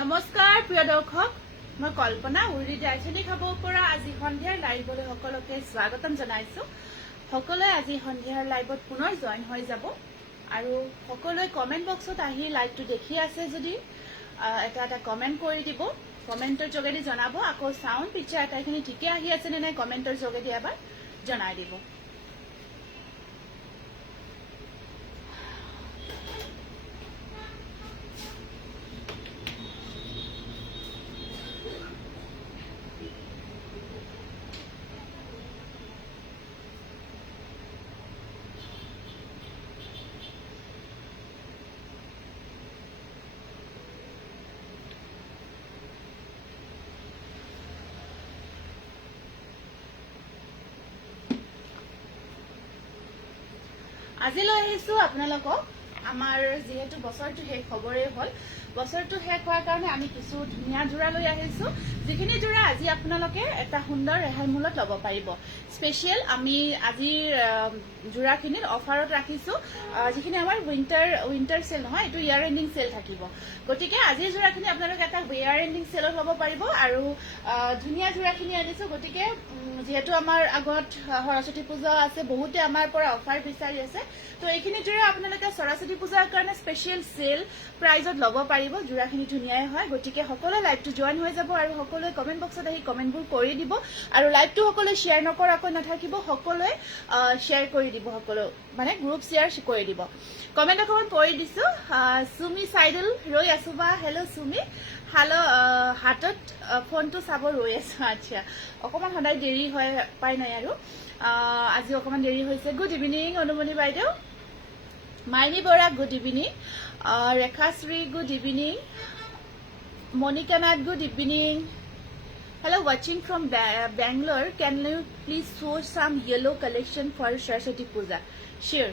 নমস্কাৰ প্ৰিয় দৰ্শক মই কল্পনা উৰি দাইছনি খাব পৰা আজি সন্ধিয়াৰ লাইভলৈ সকলোকে স্বাগতম জনাইছো সকলোৱে আজি সন্ধিয়াৰ লাইভত পুনৰ জয়েন হৈ যাব আৰু সকলোৱে কমেন্ট বক্সত আহি লাইভটো দেখি আছে যদি এটা কমেন্ট কৰি দিব কমেন্টৰ যোগেদি জনাব আকৌ সাউন্ড পিকচাৰ এটাখিনি ঠিকে আহি আছে নে নাই কমেন্টৰ যোগেদি এবাৰ জনাই দিব আজি লৈ আহিছো আপোনালোকক আমাৰ যেহেতু বছৰটো শেষ খবৰে হল বছৰটো শেষ হোৱাৰ কাৰণে আমি কিছু ধুনীয়া জোৰা লৈ আহিছো যিখিনি জোৰা আজি আপোনালোকে এটা সুন্দৰ ৰেহাই মূল্যত ল'ব পাৰিব স্পেশাল আমি আজিৰ জোৰাখিনিৰ অফাৰত ৰাখিছো যিখিনি আমাৰ উইন্টাৰ সেল নহয় এটো ইয়াৰ এন্ডিং সেল থাকিব গতিকে আজিৰ জোৰাখিনি আপোনালোকে এটা ইয়াৰ এন্ডিং সেলত ল'ব পাৰিব আৰু ধুনীয়া জোৰাখিনি আনিছো গতিকে যেহেতু আমাৰ আগত সৰস্বতী পূজা আছে বহুতে আমাৰ পৰা অফাৰ বিচাৰি আছে তো এইখিনি জোৰা আপোনালোকে সৰস্বতী পূজাৰ কাৰণে স্পেশাল সেল প্ৰাইজত ল'ব পাৰিব জোৰাখিনি ধুনীয়াই হয় গতিকে সকলোৱে লাইভটো জয়েন হৈ যাব আৰু সকলোৱে কমেন্ট বক্সত আহি কমেন্টবোৰ কৰি দিব আৰু লাইভটো সকলোৱে শেয়াৰ নকৰাকৈ নাথাকিব সকলোৱে শেয়াৰ কৰি দিব সকলো মানে গ্ৰুপ শেয়াৰ কৰি দিব কমেন্ট অকমান পঢ়ি দিছো সুমি সাইডল ৰৈ আছো বা হেল্ল' সুমি হেল্ল' হাতত ফোনটো চাব ৰৈ আছো আচ্ছা অকমান সদায় দেৰি হয় পাই নাই আৰু আজি অকমান দেৰি হৈছে গুড ইভিনিং অনুমনি বাইদেউ Maini Bora good evening Rekhashree good evening Monika Nath good evening hello watching from Bangalore can you please show some yellow collection for Saraswati Puja sure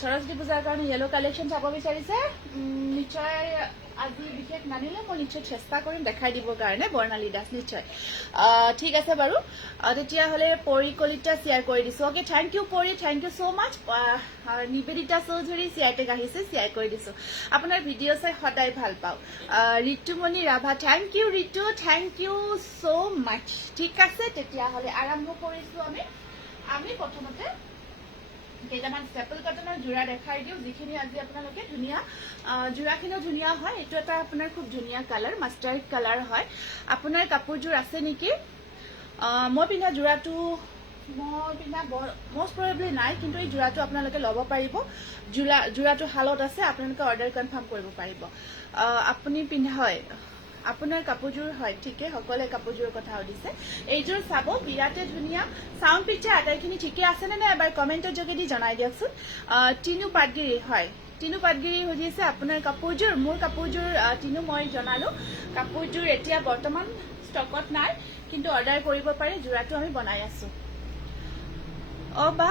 Saraswati Puja karone yellow collection chabo bicharise nichoy আজি বিশেষ নানিলে মই নিশ্চয় চেষ্টা কৰিম দেখাই দিব কাৰণে বৰ্ণালী দাস নিশ্চয় ঠিক আছে বাৰু তেতিয়া হলে পৰি কলিতা শেয়াৰ কৰি দিছো ওকে থ্যাংক ইউ পৰি থ্যাংক ইউ সো মাচ নিবেদিতা চৌধুৰী শেয়াৰতে আহিছে শেয়াৰ কৰি দিছো আপোনাৰ ভিডিঅ চাই সদায় ভাল পাও ঋতুমণি ৰাভা থ্যাংক ইউ ঋতু থ্যাংক ইউ সো মাচ ঠিক আছে তেতিয়া হলে আৰম্ভ কৰিছো আমি প্ৰথমতে কেইটামান স্টেপল কটনৰ জোৰা দেখাই দিও যিখিনি আজি আপোনালোকে ধুনীয়া জোৰাখিনো ধুনীয়া হয় এটো এটা আপোনাৰ খুব ধুনীয়া কালাৰ মাষ্টাৰ্ড কালাৰ হয় আপোনাৰ কাপোৰজোৰ আছে নেকি মই পিন্ধা জোৰাটো most probably নাই কিন্তু এই জোৰাটো আপোনালোকে ল'ব পাৰিব জোৰাটো হালত আছে আপোনালোকে অৰ্ডাৰ কনফাৰ্ম কৰিব পাৰিব আপুনি পিন্ধা হয় আপোনাৰ কাপোৰজোৰ হয় ঠিকে সকলে কাপোৰজোৰ কথা সুধিছে এইজোৰ চাব বিৰাটে ধুনীয়া সাউন্ড পিকচাৰ আটাইখিনি ঠিকে আছে নে এবাৰ কমেন্টৰ যোগেদি জনাই দিয়কচোন তিনু পাটগিৰি হয় তিনু পাটগিৰি সুধিছে আপোনাৰ কাপোৰজোৰ মোৰ কাপোৰজোৰ তিনু মই জনালো কাপোৰজোৰ এতিয়া বৰ্তমান ষ্টকত নাই কিন্তু অৰ্ডাৰ কৰিব পাৰে জোৰাটো আমি বনাই আছো বা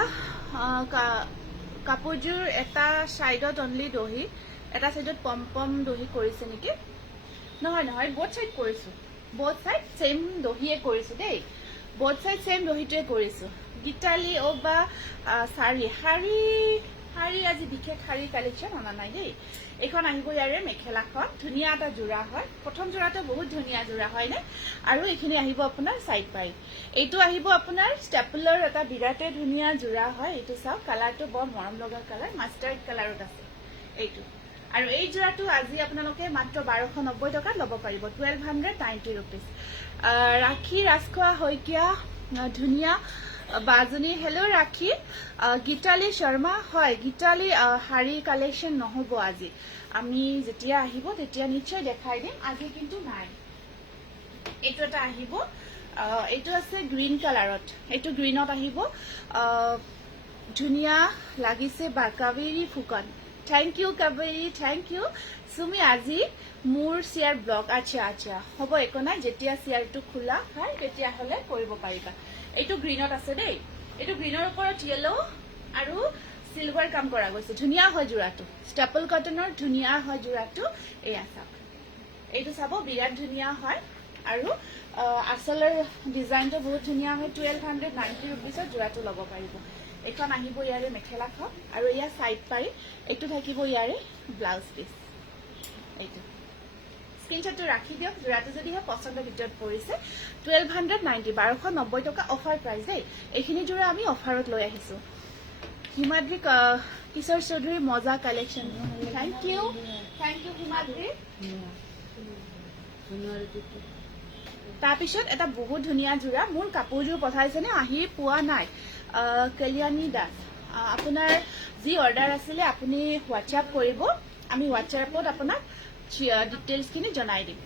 কাপোৰজোৰ এটা সাইডত অনলি দহি এটা সাইডত পম দহি কৰিছে নেকি নহয় বোথ সাইড কৰিছো বোথ সাইড সেম দহিয়ে কৰিছো দেই বোথ সাইড সেম দহিটোৱে কৰিছো গিটালি বা শাৰী আজি বিশেষ শাৰী কালেকশ্যন অনা নাই দেই এখন আহিব ইয়াৰে মেখেলাখন ধুনীয়া এটা জোৰা হয় প্ৰথম জোৰাটো বহুত ধুনীয়া জোৰা হয় নে আৰু এইখিনি আহিব আপোনাৰ সাইড পাই এইটো আহিব আপোনাৰ ষ্টেপলাৰ এটা বিৰাটে ধুনীয়া জোৰা হয় এইটো চাও কালাৰটো বৰ মৰম লগা কালাৰ মাষ্টাৰ্ড কালাৰত আছে এইটো আৰু এই জোৰাটো আজি আপোনালোকে মাত্ৰ 1290 টকাত ল'ব পাৰিব 1290 rupees ৰাখি ৰাজখোৱা হৈকিয়া ধুনীয়া বাজনী হেল্ল' ৰাখি গীতালি শৰ্মা হয় গীতালি শাৰী কালেকশ্যন নহব আজি আমি যেতিয়া আহিব তেতিয়া নিশ্চয় দেখাই দিম আজি কিন্তু নাই এইটো এটা আহিব এইটো আছে গ্ৰীণ কালাৰত এইটো গ্ৰীণত আহিব ধুনীয়া লাগিছে বা Kaberi Phukan thank you Kaberi thank you Sumi আজি মোৰ শেয়াৰ ব্লগ আচ্ছা হ'ব একো নাই যেতিয়া শেয়াৰটো খোলা হয় তেতিয়া হলে কৰিব পাৰিবা এইটো গ্ৰীণত আছে দেই এইটো গ্ৰীণৰ ওপৰত ইয়েলো আৰু সিলভাৰ কাম কৰা গৈছে ধুনীয়া হয় জোৰাটো ষ্টেপল কটনৰ ধুনীয়া হয় জোৰাটো এয়া চাওক এইটো চাব বিৰাট ধুনীয়া হয় আৰু আসলৰ ডিজাইনটো বহুত ধুনীয়া হয় 1290 rupeesত জোৰাটো ল'ব পাৰিব এখন আহিব ইয়াৰে মেখেলাখন আৰু ইয়া সাইড পাৰি এইটো থাকিব ইয়াৰে ব্লাউজ পিস এইটো স্ক্ৰীনশ্বটটো ৰাখি দিয়ক যোৰাটো যদিহে পচন্দৰ ভিতৰত পৰিছে 1290 1290 টকা অফাৰ প্ৰাইচ দেই এইখিনি যোৰা আমি অফাৰত লৈ আহিছো হিমাদ্ৰী কিশোৰ চৌধুৰী মজা কালেকশ্যন থেংক ইউ হিমাদ্ৰী তাৰপিছত এটা বহুত ধুনীয়া যোৰা মোৰ কাপোৰযোৰ পঠাইছেনে আহি পোৱা নাই কল্যাণী দাস আপোনাৰ যি অৰ্ডাৰ আছিলে আপুনি হোৱাটছআপ কৰিব আমি হোৱাটছআপত আপোনাক ডিটেইলছখিনি জনাই দিম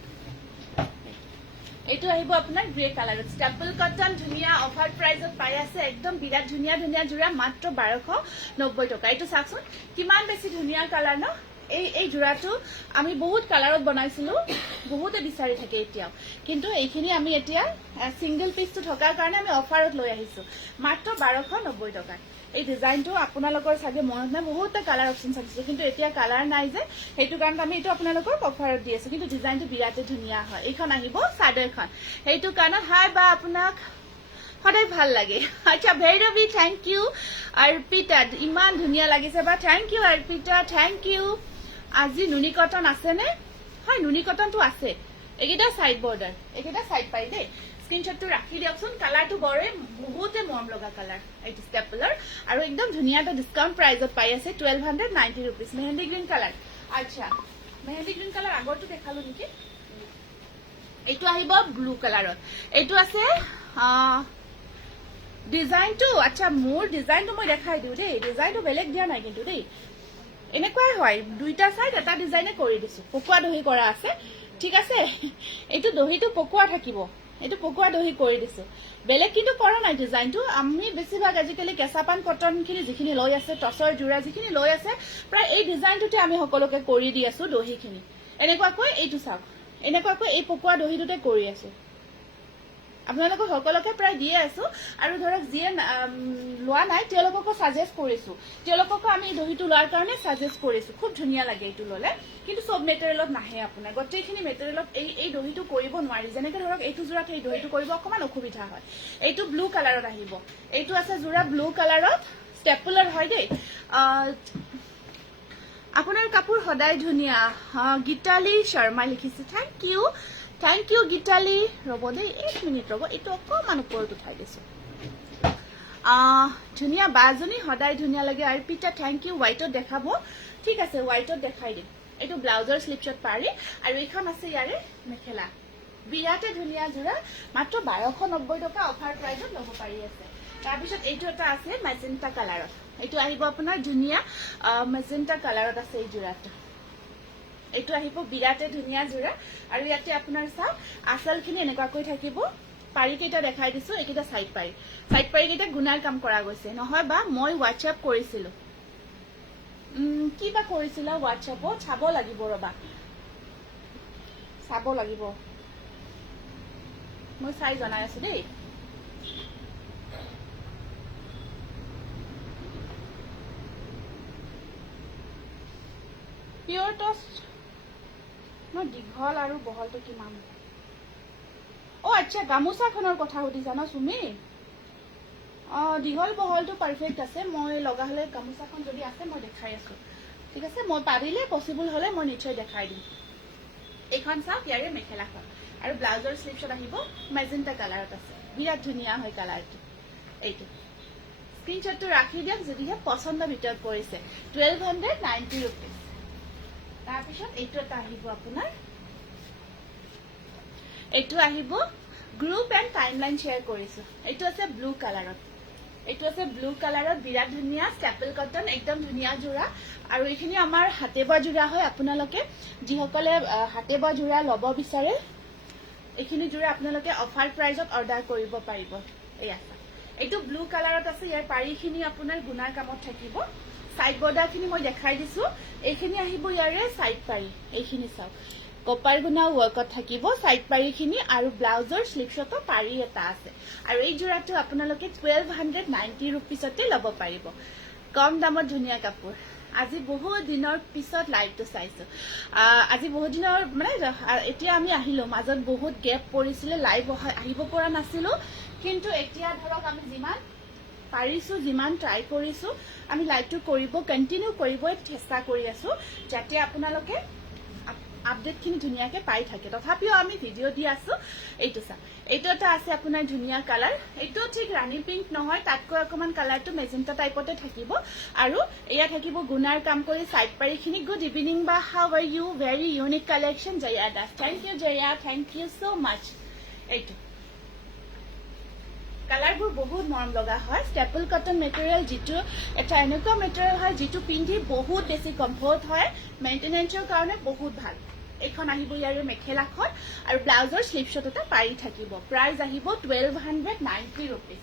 এইটো আহিব আপোনাৰ গ্ৰে কালাৰত ষ্টেপল কটন ধুনীয়া অফাৰ প্ৰাইজত পাই আছে একদম বিৰাট ধুনীয়া ধুনীয়া যোৰা মাত্ৰ 1290 টকা এইটো চাওকচোন কিমান বেছি ধুনীয়া কালাৰ ন এই যোৰাটো আমি বহুত কালাৰত বনাইছিলো বহুতে বিচাৰি থাকে এতিয়াও কিন্তু এইখিনি আমি এতিয়া সিঙ্গল পিসটো থকাৰ কাৰণে আমি অফাৰত লৈ আহিছো মাত্ৰ 1290 টকা এই ডিজাইনটো আপোনালোকৰ সাগে মনত নাই বহুতে কালাৰ অপচনছ আছে কিন্তু এতিয়া কালাৰ নাই যে হেতু কাৰণ আমি এটো আপোনালোকৰ অফাৰত দি আছো কিন্তু ডিজাইনটো বিৰাটে ধুনীয়া হয় এইখন আহিব সাদৰখন হেতু কাৰণ হাই বা আপোনাক সদায় ভাল লাগে আচ্ছা ভৈৰৱী থ্যাংক ইউ অৰ্পিতা ইমান ধুনীয়া লাগিছে বা thank you Arpita thank you আজি নুনি কটন আছে নে হয় নুনি কটনটো আছে একেটা সাইড বৰ্ডাৰ একেটা সাইড পাই দে স্ক্ৰীনশ্বটটো ৰাখি দিয়কচোন কালাৰটো বৰে বহুতে মৰম লগা কালাৰ এইটো ষ্টেপলাৰ আৰু একদম ধুনীয়া এটা ডিসকাউন্ট প্ৰাইজত পাই আছে 1290 रुपीस মেহেন্দি গ্ৰীণ কালাৰ আচ্ছা মেহেন্দি গ্ৰীণ কালাৰ আগৰটো দেখালো নেকি এইটো আহিব ব্লু কালাৰত এইটো আছে ডিজাইনটো আচ্ছা মোৰ ডিজাইনটো মই দেখাই দিও দেই ডিজাইনটো বেলেগ দিয়া নাই কিন্তু দেই এনেকুৱাই হয় দুইটা সাইড এটা ডিজাইনে কৰি দিছো পকুৱা দহি কৰা আছে ঠিক আছে এইটো দহিটো পকুৱা থাকিব এইটো পকুৱা দহি কৰি দিছো বেলেগ কিন্তু কৰা নাই ডিজাইনটো আমি বেছিভাগ আজিকালি কেঁচাপান কটনখিনি যিখিনি লৈ আছে টছৰ জোৰা যিখিনি লৈ আছে প্ৰায় এই ডিজাইনটোতে আমি সকলোকে কৰি দি আছো দহিখিনি এনেকুৱাকৈ এইটো চাওক এনেকুৱাকৈ এই পকুৱা দহিটোতে কৰি আছো আপোনালোকক সকলোকে প্ৰায় দিয়ে আছো আৰু ধৰক যিয়ে লোৱা নাই তেওঁলোকক সাজেষ্ট কৰিছো তেওঁলোকক আমি দহিটো লোৱাৰ কাৰণে সাজেষ্ট কৰিছো খুব ধুনীয়া লাগে এইটো ললে কিন্তু সব মেটেৰিয়েলত নাহে আপোনাৰ গটেইখিনি মেটেৰিয়েলত এই দহিটো কৰিব নোৱাৰি যেনেকৈ ধৰক এইটো জোৰাত এই দহিটো কৰিব অকমান অসুবিধা হয় এইটো ব্লু কালাৰত আহিব এইটো আছে জোৰা ব্লু কালাৰত ষ্টেপলাৰ হয় দেই আপোনাৰ কাপোৰ সদায় ধুনীয়া গীতালি শৰ্মা লিখিছে থ্যাংক ইউ গীতালি ৰব দেই 1 মিনিট ৰব এইটো অকমান ওপৰত উঠাই দিছো ধুনীয়া বাজনী সদায় ধুনীয়া লাগে আৰু পিটা থ্যাংক ইউ হোৱাইটত দেখাব ঠিক আছে হোৱাইটত দেখাই দিম এইটো ব্লাউজৰ স্লিপছত পাৰি আৰু এইখন আছে ইয়াৰে মেখেলা বিৰাটে ধুনীয়া জোৰা মাত্ৰ 1290 টকা অফাৰ প্ৰাইজত ল'ব পাৰি আছে তাৰপিছত এইটো এটা আছে মেজেন্টা কালাৰত এইটো আহিব আপোনাৰ ধুনীয়া মেজেন্টা কালাৰত আছে এই জোৰাটো এইটো আহিব বিৰাটে ধুনীয়া জোৰা আৰু ইয়াতে আপোনাৰ চাওক আঁচলখিনি এনেকুৱাকৈ থাকিব পাৰি কেইটা দেখাই দিছো এইকেইটা সাইড পাৰি কেইটা গুণাৰ কাম কৰা গৈছে নহয় বা মই হোৱাটছআপ কৰিছিলো কিবা কৰিছিলা হোৱাটছআপত চাব লাগিব ৰবা চাব লাগিব মই চাই জনাই আছো দেই পিয়ৰ টছ মই দীঘল আৰু বহলটো কিমান আচ্ছা গামোচাখনৰ কথা সুধিছা ন সুমি দীঘল বহলটো পাৰফেক্ট আছে মই লগা হলে গামোচাখন যদি আছে মই দেখাই আছো ঠিক আছে মই পাৰিলে পসিবল হলে মই নিশ্চয় দেখাই দিম এইখন চাওক ইয়াৰে মেখেলাখন আৰু ব্লাউজৰ স্লিপছত আহিব মেজেন্টা কালাৰত আছে বিৰাট ধুনীয়া হয় কালাৰটো এইটো স্ক্ৰীনশ্বটটো ৰাখি দিয়ক যদিহে পচন্দৰ ভিতৰত পৰিছে 1290 रुपीस তাৰপিছত এইটো এটা আহিব আপোনাৰ এইটো আহিব গ্ৰুপ এণ্ড টাইমলাইন শ্বেয়াৰ কৰিছো এইটো আছে ব্লু কালাৰত বিৰাট ধুনীয়া ষ্টেপল কটন একদম ধুনীয়া জোৰা আৰু এইখিনি আমাৰ হাতে বোৱা জোৰা হয় আপোনালোকে যিসকলে হাতে বোৱা জোৰা ল'ব বিচাৰে এইখিনি জোৰা আপোনালোকে অফাৰ প্ৰাইজত অৰ্ডাৰ কৰিব পাৰিব এয়া এইটো ব্লু কালাৰত আছে ইয়াৰ পাৰিখিনি আপোনাৰ গুণাৰ কামত থাকিব সাইড বৰ্ডাৰখিনি মই দেখাই দিছো এইখিনি আহিব ইয়াৰে সাইড পাৰি এইখিনি চাওক কপাৰ গুণা ওয়াৰ্কত থাকিব সাইড পাৰিখিনি আৰু ব্লাউজৰ স্লিপছতো পাৰি এটা আছে আৰু এই জোৰাটো আপোনালোকে 1290 रुपीसতে ল'ব পাৰিব কম দামত ধুনীয়া কাপোৰ আজি বহুত দিনৰ পিছত লাইভটো চাইছো আজি বহুত দিনৰ মানে এতিয়া আমি আহিলো মাজত বহুত গেপ পৰিছিলে লাইভ আহিব পৰা নাছিলো কিন্তু এতিয়া ধৰক আমি যিমান পাৰিছো যিমান ট্ৰাই কৰিছো আমি লাইভটো কৰিব কন্টিনিউ কৰিব চেষ্টা কৰি আছো যাতে আপোনালোকে আপডেটখিনি ধুনীয়াকৈ পাই থাকে তথাপিও আমি ভিডিঅ' দি আছোঁ এইটো চা এইটো এটা আছে আপোনাৰ ধুনীয়া কালাৰ এইটো ঠিক ৰাণী পিংক নহয় তাতকৈ অকণমান কালাৰটো মেজেণ্টা টাইপতে থাকিব আৰু এয়া থাকিব গুণাৰ কাম কৰি চাইড পাৰিখিনি গুড ইভিনিং বা how are you very unique collection Joya Das thank you Joya thank you so' much এইটো কালাৰবোৰ বহুত মৰম লগা হয় ষ্টেপল কটন মেটেৰিয়েল যিটো এটা এনেকুৱা মেটেৰিয়েল হয় যিটো পিন্ধি বহুত বেছি কমফৰ্ট হয় মেইনটেনেঞ্চৰ কাৰণে বহুত ভাল এইখন আহিব ইয়াৰে মেখেলাখন আৰু ব্লাউজৰ শ্লিভছত এটা পাৰি থাকিব প্ৰাইচ আহিব 1290 rupees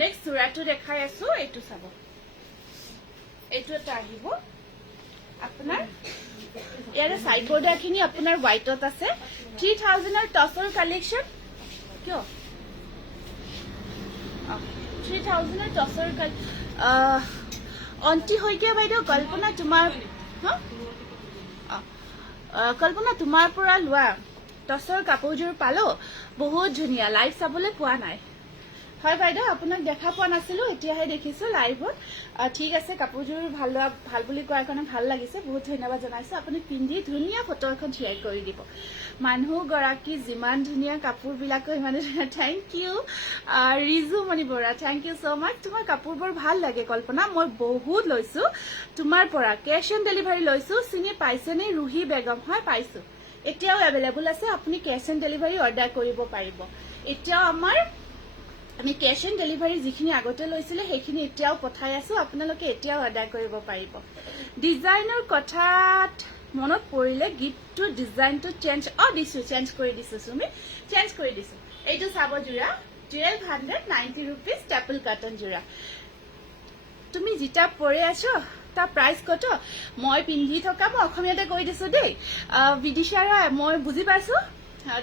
নেক্সট চুৰাটো দেখাই আছো এইটো চাব এইটো এটা আহিব আপোনাৰ ইয়াৰে সাইড বৰ্ডাৰখিনি আপোনাৰ হোৱাইটত আছে 3000 টছৰ কালেকশ্যন কিয় 3000 টছৰ অন্তি হৈকে বাইদেউ কল্পনা তোমাৰ পৰা লোৱা টছৰ কাপোৰযোৰ পালো বহুত ধুনীয়া লাইভ চাবলৈ পোৱা নাই হয় বাইদেউ আপোনাক দেখা পোৱা নাছিলো এতিয়াহে দেখিছো লাইভত ঠিক আছে কাপোৰযোৰ ভাল বুলি কোৱাৰ কাৰণে ভাল লাগিছে বহুত ধন্যবাদ জনাইছো আপুনি পিন্ধি ধুনীয়া ফটো এখন শ্বেয়াৰ কৰি দিব মানুহ গৰাকী যিমান ধুনীয়া কাপোৰবিলাক ইমানে thank you Rijumoni Bora thank you so' much তোমাৰ কাপোৰবোৰ ভাল লাগে কল্পনা মই বহুত লৈছো তোমাৰ পৰা কেছ অন ডেলিভাৰী লৈছো চিনি পাইছেনে ৰুহি বেগম হয় পাইছো এতিয়াও এভেইলেবল আছে আপুনি কেছ অন ডেলিভাৰী অৰ্ডাৰ কৰিব পাৰিব এতিয়াও আমাৰ আমি কেছ অন ডেলিভাৰী যিখিনি আগতে লৈছিলে সেইখিনি এতিয়াও পঠাই আছো আপোনালোকে এতিয়াও অৰ্ডাৰ কৰিব পাৰিব ডিজাইনৰ কথাত মনত পৰিলে গিফ্টটো ডিজাইনটো দিছো চেঞ্জ কৰি দিছো সুমি চেঞ্জ কৰি দিছো এইটো চাব জোৰা 1290 rupees ষ্টেপল কটন জোৰা তুমি যেটা পৰে আছো তাৰ প্ৰাইচ কত মই পিন্ধি থকা মই অসমীয়াতে কৈ দিছো দেই বিদিশাৰা মই বুজি পাইছো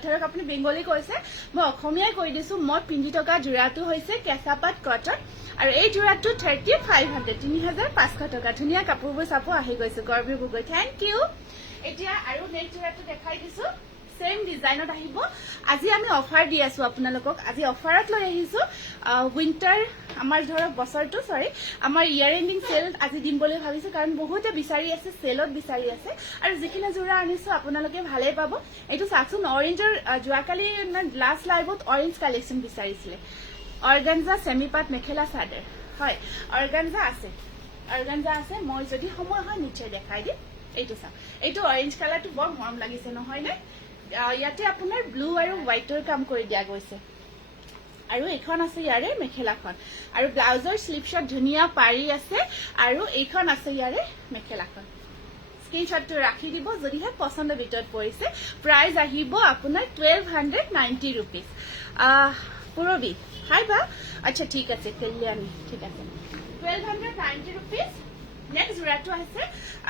ধৰক আপুনি বেংগলী কৈছে মই অসমীয়াই কৈ দিছো মই পিন্ধি থকা জোৰাটো হৈছে কেঁচাপাত কটন আৰু এই জোৰাটো 3500 টকা ধুনীয়া কাপোৰবোৰ চাব আহি গৈছো গৰ্বী গগৈ থেংক ইউ এতিয়া আৰু নেক্সট জোৰাটো দেখাই দিছো সেম ডিজাইনত আহিব আজি আমি অফাৰ দি আছো আপোনালোকক আজি অফাৰত লৈ আহিছো উইন্টাৰ আমাৰ ধৰক বছৰটো আমাৰ ইয়াৰ এণ্ডিং সেল আজি দিম বুলি ভাবিছো কাৰণ বহুতে বিচাৰি আছে সেলত বিচাৰি আছে আৰু যিখিনি জোৰা আনিছো আপোনালোকে ভালে পাব এইটো চাকচোন অৰেঞ্জৰ যোৱাকালি লাষ্ট লাইভত অৰেঞ্জ কালেকশ্যন বিচাৰিছিলে অৰ্গানজা সেমিপাত মেখেলা চাদৰ হয় অৰ্গানজা আছে মই যদি সময় হয় নিশ্চয় দেখাই দিম এইটো চাওক এইটো অৰেঞ্জ কালাৰটো বৰ মৰম লাগিছে নহয় নে ইয়াতে আপোনাৰ ব্লু আৰু হোৱাইটৰ কাম কৰি দিয়া গৈছে আৰু এইখন আছে ইয়াৰে মেখেলাখন আৰু ব্লাউজৰ স্লিভছত ধুনীয়া পাৰি আছে আৰু এইখন আছে ইয়াৰে মেখেলাখন স্ক্ৰিনশ্বটটো ৰাখি দিব যদিহে পছন্দৰ ভিতৰত পৰিছে প্ৰাইচ আহিব আপোনাৰ 1290 rupees পুৰবি হাই বা আচ্ছা ঠিক আছে কল্যাণী ঠিক আছে 1290 rupees নেক্সট জোৰাটো আছে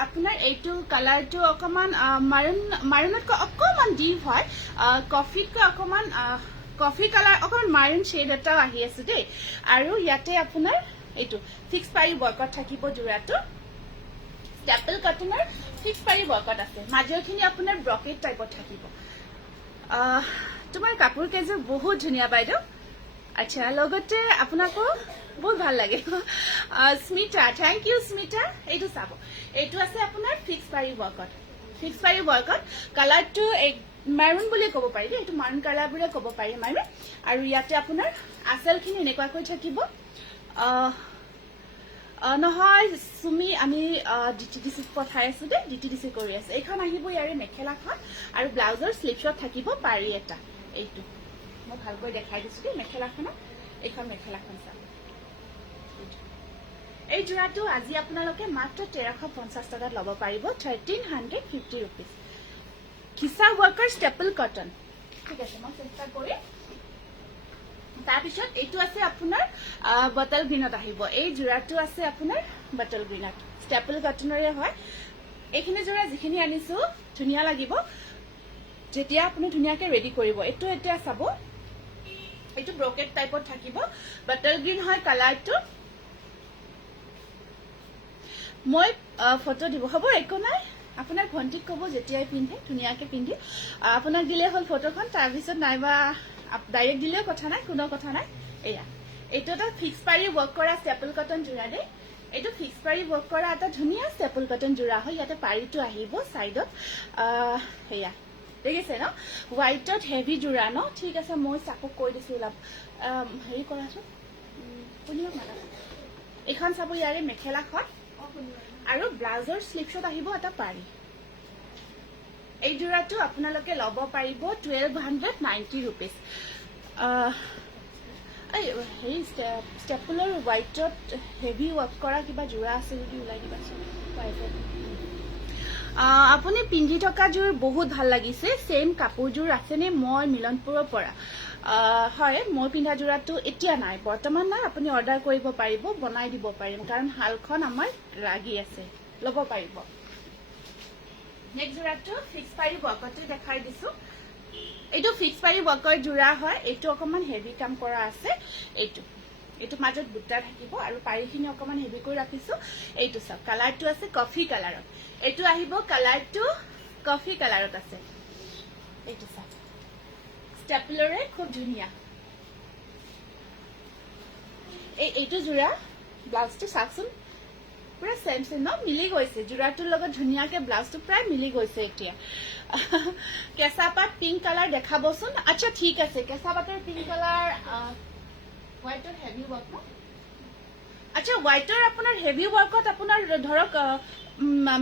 আপোনাৰ এইটো কালাৰটো অকমান মাৰুনতকৈ অকমান ডিপ হয় কফিতকৈ অকমান কফি কালাৰ অকমান মাৰুন শেড এটাও আহি আছে দেই আৰু ইয়াতে আপোনাৰ এইটো ফিক্স পাৰি বৰ্কত থাকিব জোৰাটো ষ্টেপল কটনৰ ফিক্স পাৰি বৰ্কত আছে মাজৰখিনি আপোনাৰ ব্ৰকেট টাইপত থাকিব তোমাৰ কাপোৰ কেইযোৰ বহুত ধুনীয়া বাইদেউ আচ্ছা লগতে আপোনাকো বহুত ভাল লাগে স্মিতা থ্যাংক ইউ স্মিতা এইটো চাব এইটো আছে আপোনাৰ ফিক্স পাৰি বৰ্কত কালাৰটো মাৰুন বুলি ক'ব পাৰি দেই এইটো মাৰুন কালাৰ বুলি ক'ব পাৰি মাৰুন আৰু ইয়াতে আপোনাৰ আঁচলখিনি এনেকুৱাকৈ থাকিব নহয় সুমি আমি ডিটিডিচি পঠাই আছো দেই ডিটিডিচি কৰি আছে এইখন আহিব ইয়াৰে মেখেলাখন আৰু ব্লাউজৰ স্লিভছত থাকিব পাৰি এটা এইটো মই ভালকৈ দেখাই দিছো দেই মেখেলাখনত এইখন মেখেলাখন চাব এই জোৰাটো আজি আপোনালোকে মাত্ৰ 1350 টকাত ল'ব পাৰিব 1350 rupees খিচা ৱৰ্কাৰ ষ্টেপল কটন ঠিক আছে মই চেষ্টা কৰি তাৰপিছত এইটো আছে আপোনাৰ বটল গ্ৰীণত আহিব এই জোৰাটো আছে আপোনাৰ বটল গ্ৰীণত ষ্টেপল কটনৰে হয় এইখিনি জোৰা যিখিনি আনিছো ধুনীয়া লাগিব যেতিয়া আপুনি ধুনীয়াকৈ ৰেডি কৰিব এইটো এতিয়া চাব এইটো ব্ৰকেট টাইপত থাকিব বটল গ্ৰীণ হয় কালাৰটো মই ফটো দিব হ'ব একো নাই আপোনাৰ ভণ্টিক ক'ব যেতিয়াই পিন্ধে ধুনীয়াকৈ পিন্ধি আপোনাক দিলে হ'ল ফটোখন তাৰপিছত নাইবা ডাইৰেক্ট দিলেও কথা নাই কোনো কথা নাই এয়া এইটো এটা ফিক্স পাৰি ৱৰ্ক কৰা ষ্টেপল কটন যোৰা দেই এইটো ফিক্স পাৰি ৱৰ্ক কৰা এটা ধুনীয়া ষ্টেপল কটন যোৰা হয় ইয়াতে পাৰিটো আহিব ছাইডত সেয়া দেখিছে ন হোৱাইটত হেভি যোৰা ন ঠিক আছে মই চাকো কৈ দিছোঁ ওলাব হেৰি কৰাচোন শুনিব মানে এইখন চাব ইয়াৰে মেখেলাখন আৰু ব্লাউজৰ স্লিপছত আহিব এটা পাৰি এই যোৰাটো আপোনালোকে ল'ব পাৰিব 1290 rupees হেৰি ষ্টেপলৰ হোৱাইটত হেভি ৱৰ্ক কৰা কিবা যোৰা আছে যদি ওলাই দিবাচোন আপুনি পিন্ধি থকা যোৰ বহুত ভাল লাগিছে ছেম কাপোৰযোৰ আছেনে মই মিলনপুৰৰ পৰা হয় মই পিন্ধা যোৰাটো এতিয়া নাই বৰ্তমান নাই আপুনি অৰ্ডাৰ কৰিব পাৰিব বনাই দিব পাৰিম কাৰণ হালখন আমাৰ লাগি আছে ল'ব পাৰিব নেক্সট যোৰাটো ফিক্স পাৰি ৱৰ্কটো দেখাই দিছোঁ এইটো ফিক্স পাৰি ৱৰ্কৰ যোৰা হয় এইটো অকণমান হেভি কাম কৰা আছে এইটো মাজত বুটা থাকিব আৰু পাৰিখিনি অকণমান হেভি কৰি ৰাখিছোঁ এইটো চাওক কালাৰটো আছে কফি কালাৰত এইটো আহিব কালাৰটো কফি কালাৰত আছে এইটো চাওক ষ্টেপলৰে খুব ধুনীয়া এইটো যোৰা ব্লাউজটো চাওকচোন পুৰা ছেম ছেম ন মিলি গৈছে যোৰাটোৰ লগত ধুনীয়াকৈ ব্লাউজটো প্ৰায় মিলি গৈছে এতিয়া কেঁচা পাত পিংক কালাৰ দেখাবচোন আচ্ছা ঠিক আছে কেঁচা পাতৰ পিংক কালাৰ হোৱাইটৰ হেভি ৱৰ্ক ন আচ্ছা হোৱাইটৰ আপোনাৰ হেভি ৱৰ্কত আপোনাৰ ধৰক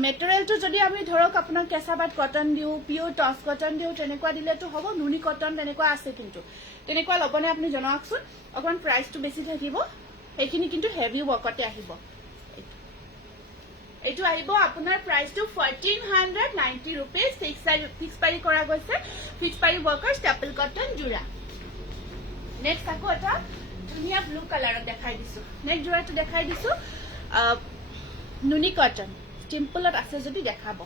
মেটেৰিয়েলটো যদি আমি ধৰক আপোনাৰ কেঁচা পাত কটন দিওঁ পিয়'ৰ টচ কটন দিওঁ তেনেকুৱা দিলেতো হ'ব নুনি কটন তেনেকুৱা আছে কিন্তু তেনেকুৱা ল'বনে আপুনি জনাওকচোন অকণমান প্ৰাইচটো বেছি থাকিব সেইখিনি কিন্তু হেভি ৱৰ্কতে আহিব এইটো আহিব আপোনাৰ প্ৰাইচটো 1490 rupees ফিক্স পাৰি কৰা গৈছে ফিক্স পাৰি ৱৰ্কৰ ষ্টেপল কটন যোৰা নেক্সট আকৌ এটা ধুনীয়া ব্লু কালাৰত দেখাই দিছোঁ নেক্সট যোৰাটো দেখাই দিছোঁ নুনি কটন চিম্পলত আছে যদি দেখাব